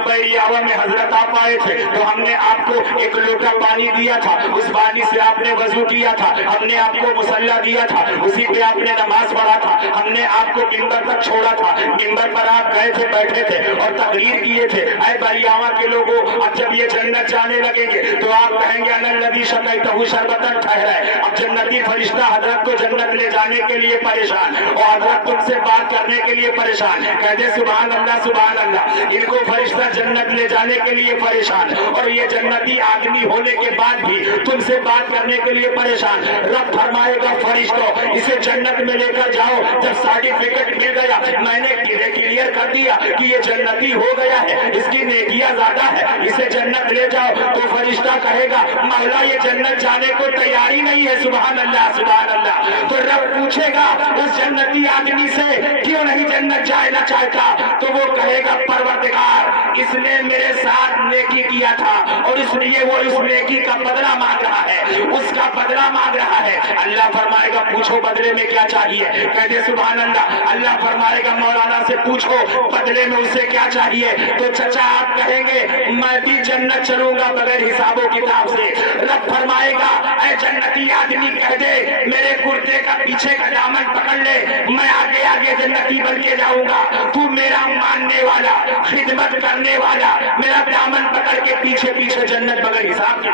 बैरियावा में हजरत आप आए थे, तो हमने आपको एक लोटा पानी दिया था, उस पानी से आपने वजू किया था, हमने आपको मुसल्ला दिया था, उसी पे आपने नमाज पढ़ा था, हमने आपको मिंबर तक छोड़ा था, मिंबर पर आप गए थे, बैठे थे और तकरीर किए थे। ऐ बैरियावा के लोगों, अब जब ये जन्नत जाने लगेंगे तो आप कहेंगे अनल नदी शकैतहू शरबतन, ठहरा है। अब जन्नती फरिश्ता हजरत को जन्नत ले जाने के लिए परेशान और हजरत तुमसे बात करने के लिए परेशान, कहते सुभान अल्लाह सुभान अल्लाह। इनको फरिश्ता जन्नत ले जाने के लिए परेशान और ये जन्नती आदमी होने के बाद भी तुमसे बात करने के लिए परेशान। रब फरमाएगा फरिश्तों, इसे जन्नत में लेकर जाओ। जब सर्टिफिकेट मिल गया, मैंने क्लियर कर दिया कि ये जन्नती हो गया है, इसकी नेकियां ज्यादा है, इसे जन्नत ले जाओ, तो फरिश्ता कहेगा मौला ये जन्नत जाने को तैयारी नहीं है, सुभान अल्लाह सुभान अल्लाह। तो रब पूछेगा उस जन्नती आदमी से क्यों नहीं जन्नत जाना चाहता, तो वो कहेगा परवरदिगार इसने मेरे साथ नेकी किया था और इसलिए वो इस नेकी का बदला मांग रहा है, उसका बदला मांग रहा है। अल्लाह फरमाएगा पूछो बदले में क्या चाहिए, कहते सुभान अल्लाह। अल्लाह फरमाएगा मौलाना से पूछो बदले में उसे क्या चाहिए, तो चचा आप कहेंगे मैं भी जन्नत चलूंगा बगैर हिसाबो किताब से। रब फरमाएगा ऐ जन्नती आदमी कह दे मेरे कुर्ते का पीछे का दामन पकड़ ले, मैं आगे आगे जन्नती बन के जाऊंगा, तू मेरा मानने वाला, खिदमत करने वाला, मेरा दामन पकड़ के पीछे पीछे जन्नत बगैर हिसाब के।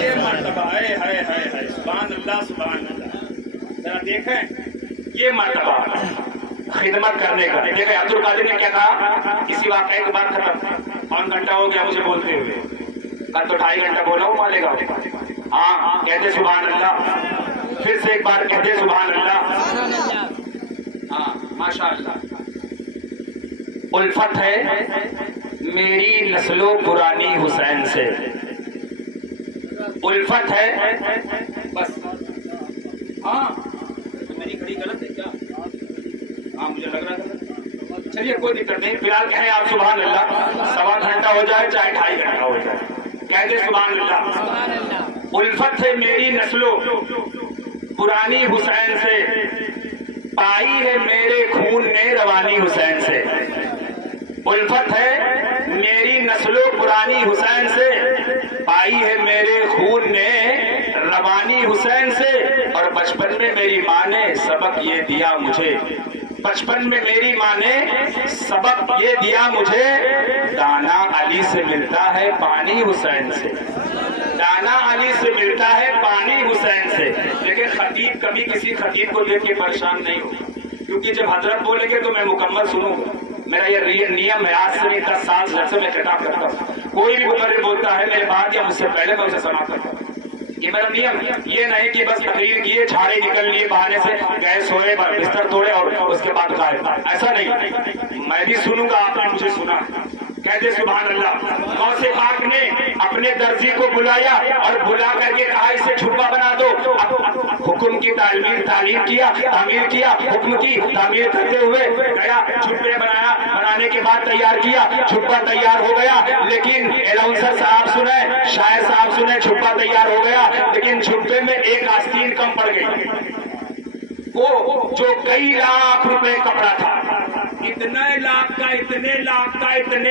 ये मर्तबा है सुभान अल्लाह सुभान अल्लाह। जरा देखें ये मर्तबा खिदमत करने का। देखिए अब्दुल कादिर ने क्या कहा, इसी वाकये के बाद खत्म। कौन घंटा हो गया मुझे बोलते हुए, कल तो 2.5 घंटा बोला हूँ मालेगा। हाँ कहते सुभान अल्लाह, फिर से एक बार कहते सुभान अल्लाह। हाँ माशाअल्लाह। उल्फत है मेरी नस्लो पुरानी हुसैन से, उल्फत है बस। हाँ तो मेरी घड़ी गलत है क्या? हाँ मुझे लग रहा था, चलिए कोई दिक्कत नहीं, फिलहाल कहें आप सुभान अल्लाह। 1.25 घंटा हो जाए चाहे 2.5 घंटा हो जाए, कहते सुभान अल्लाह। उल्फत है मेरी नस्लो पुरानी हुसैन से, पाई है मेरे खून ने रवानी हुसैन से। उल्फत है मेरी नस्लो पुरानी हुसैन से, पाई है मेरे खून ने रवानी हुसैन से। और बचपन में मेरी माँ ने सबक ये दिया मुझे, बचपन में मेरी माँ ने सबक ये दिया मुझे, दाना अली से मिलता है पानी हुसैन से, दाना अली से मिलता है पानी हुसैन से। लेकिन खतीब कभी किसी खतीब को देख के परेशान नहीं हो, क्योंकि जब हजरत बोलेंगे तो मैं मुकम्मल सुनूंगा। मेरा ये नियम है, आज से नहीं 10 साल से मैं खिताब करता हूँ। कोई भी मुकर्रिर बोलता है मेरे बाद या मुझसे पहले, मैं उसे समाप्त करता हूँ। ये मेरा नियम है। ये नहीं कि बस तकरीर किए, झाड़े निकल लिए, बहाने से गए सोए, बिस्तर तोड़े और उसके बाद गायब, ऐसा नहीं। मैं भी सुनूंगा, आपने मुझे सुना, कहते सुभान अल्लाह। गौसे पाक ने अपने दर्जी को बुलाया और बुला करके कहा इसे झुब्बा बना दो। हुक्म की तालीम किया, तामीर किया, हुक्म की तामीर करते हुए गया, झुब्बे बनाया, बनाने के बाद तैयार किया, झुब्बा तैयार हो गया। लेकिन अनाउंसर साहब सुने, शायर साहब सुने, झुब्बा तैयार हो गया, लेकिन झुब्बे में एक आस्तीन कम पड़ गई। वो जो कई लाख रुपए कपड़ा था, इतने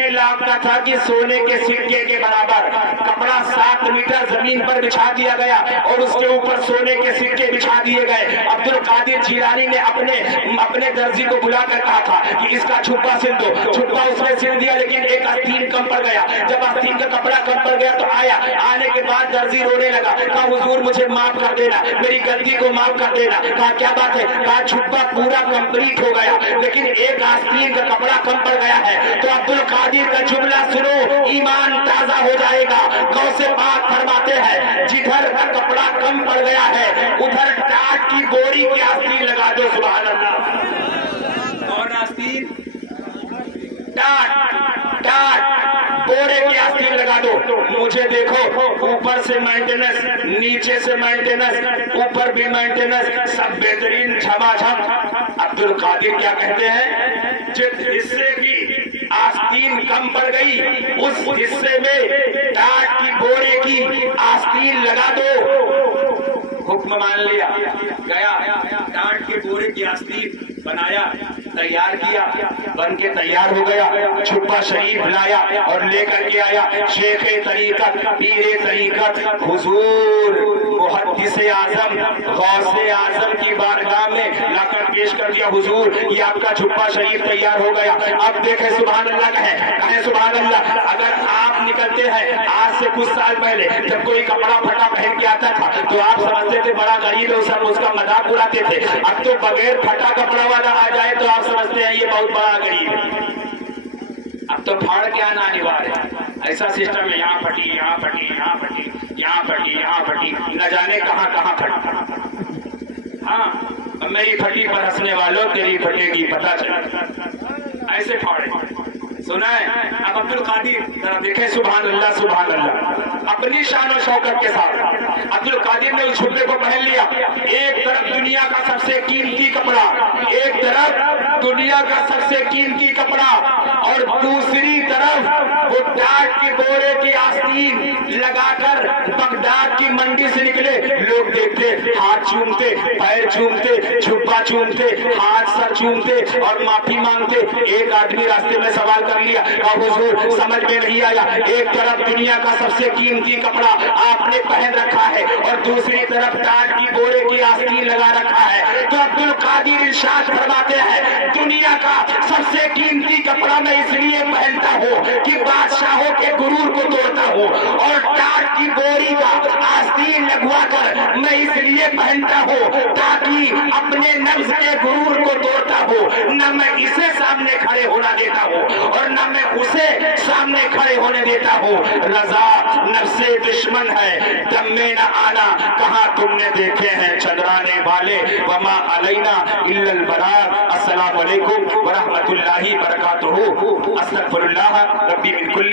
लाख का था कि सोने के सिक्के के बराबर कपड़ा 7 मीटर जमीन पर बिछा दिया गया और उसके ऊपर सोने के सिक्के बिछा दिए गए। अब्दुल कादिर जिलानी ने अपने दर्जी को बुलाकर कहा था कि इसका झुब्बा सिल दो। झुब्बा उसने सिल दिया, लेकिन एक आस्तीन कम पड़ गया। जब आस्तीन का कपड़ा कम पड़ गया तो आया, आने के बाद दर्जी रोने लगा, कहा हुजूर मुझे माफ कर देना, मेरी गलती को माफ कर देना। कहा क्या बात है? कहा झुब्बा पूरा कंप्लीट हो गया, लेकिन एक आस्तीन का कपड़ा कम पड़ गया है। तो अब्दुल कादिर का जुमला सुनो, ईमान ताजा हो जाएगा। गौसे पाक फरमाते हैं जिधर का कपड़ा कम पड़ गया है उधर टाट की बोरी की आस्तीन लगा दो। सुभान अल्लाह। और आस्तीन टाट टाट बोरे की आस्तीन लगा दो। मुझे देखो, ऊपर से मेंटेनेंस, नीचे से मेंटेनेंस, ऊपर भी मेंटेनेंस, सब बेहतरीन झमाझम। अब्दुल कादिर क्या कहते हैं, जिस हिस्से की आस्तीन कम पड़ गई उस हिस्से में टाट की बोरे की आस्तीन लगा दो। हुक्म मान लिया, गया टाट के बोरे की आस्तीन बनाया, तैयार किया, बन के तैयार हो गया, छुपा शरीफ लाया और लेकर के आया शेख तरीकत, पीर तरीकत, हुजूर मुहद्दिस आजम, गौसे आजम की बारगाह में लाकर पेश कर दिया। हुजूर, ये आपका छुपा शरीफ तैयार हो गया। अब देखें, सुभान अल्लाह कहें सुभान अल्लाह। अगर आप निकलते हैं आज से कुछ साल पहले, जब कोई कपड़ा फटा पहन के आता था तो आप समझते थे बड़ा गरीब है, सब उसका मजाक उड़ाते थे। अब तो बगैर फटा कपड़ा वाला आ जाए तो आप समझते हैं ये बहुत बड़ा गरीब है। अब तो फाड़ के आना अनिवार्य है। ऐसा सिस्टम है, यहाँ फटी, यहाँ फटी, यहाँ फटी, यहाँ फटी, यहाँ फटी, न जाने कहाँ कहाँ फटी। हाँ, मेरी फटी पर हंसने वालों, तेरी फटेगी पता चले। ऐसे फाड़े सुना है। अब अब्दुल कादिर जरा देखें, सुभान अल्लाह सुभान अल्लाह, अपनी शान और शौकत के साथ अब्दुल कादिर ने उस छुट्टे को पहन लिया। एक तरफ दुनिया का सबसे कीमती कपड़ा, एक तरफ दुनिया का सबसे कीमती कपड़ा, और दूसरी तरफ वो टाट की बोरे की आस्तीन लगाकर बगदाद की मंडी से निकले। लोग देखते, हाथ चूमते, पैर चूमते, छुपा चूमते, हाथ सर चूमते और माफी मांगते। एक आदमी रास्ते में सवाल कर लिया, हुजूर समझ में नहीं आया, एक तरफ दुनिया का सबसे कीमती कपड़ा आपने पहन रखा है और दूसरी तरफ टाट की बोरे की आस्तीन लगा रखा है। तो अब्दुल कादिर इरशाद फरमाते हैं, दुनिया का सबसे कीमती कपड़ा मैं इसलिए पहनता हूँ कि बादशाहों के गुरूर को तोड़ता हूँ, और टाट की बोरी का आस्तीन लगवा कर मैं इसलिए पहनता हूँ ताकि अपने नफ्स के गुरूर को तोड़ता हूँ। न मैं इसे सामने खड़े होना देता हूँ और न मैं उसे सामने खड़े होने देता हूँ। रजा नफ्से दुश्मन है, दम में न आना, कहाँ तुमने देखे हैं चंद्राने वाले, वमा अलैना इल्लल बलाग। अस्सलामु अलैकुम व रहमतुल्लाहि व बरकातुहू। अस्तगफिरुल्लाह रब्बी मिन कुल्ली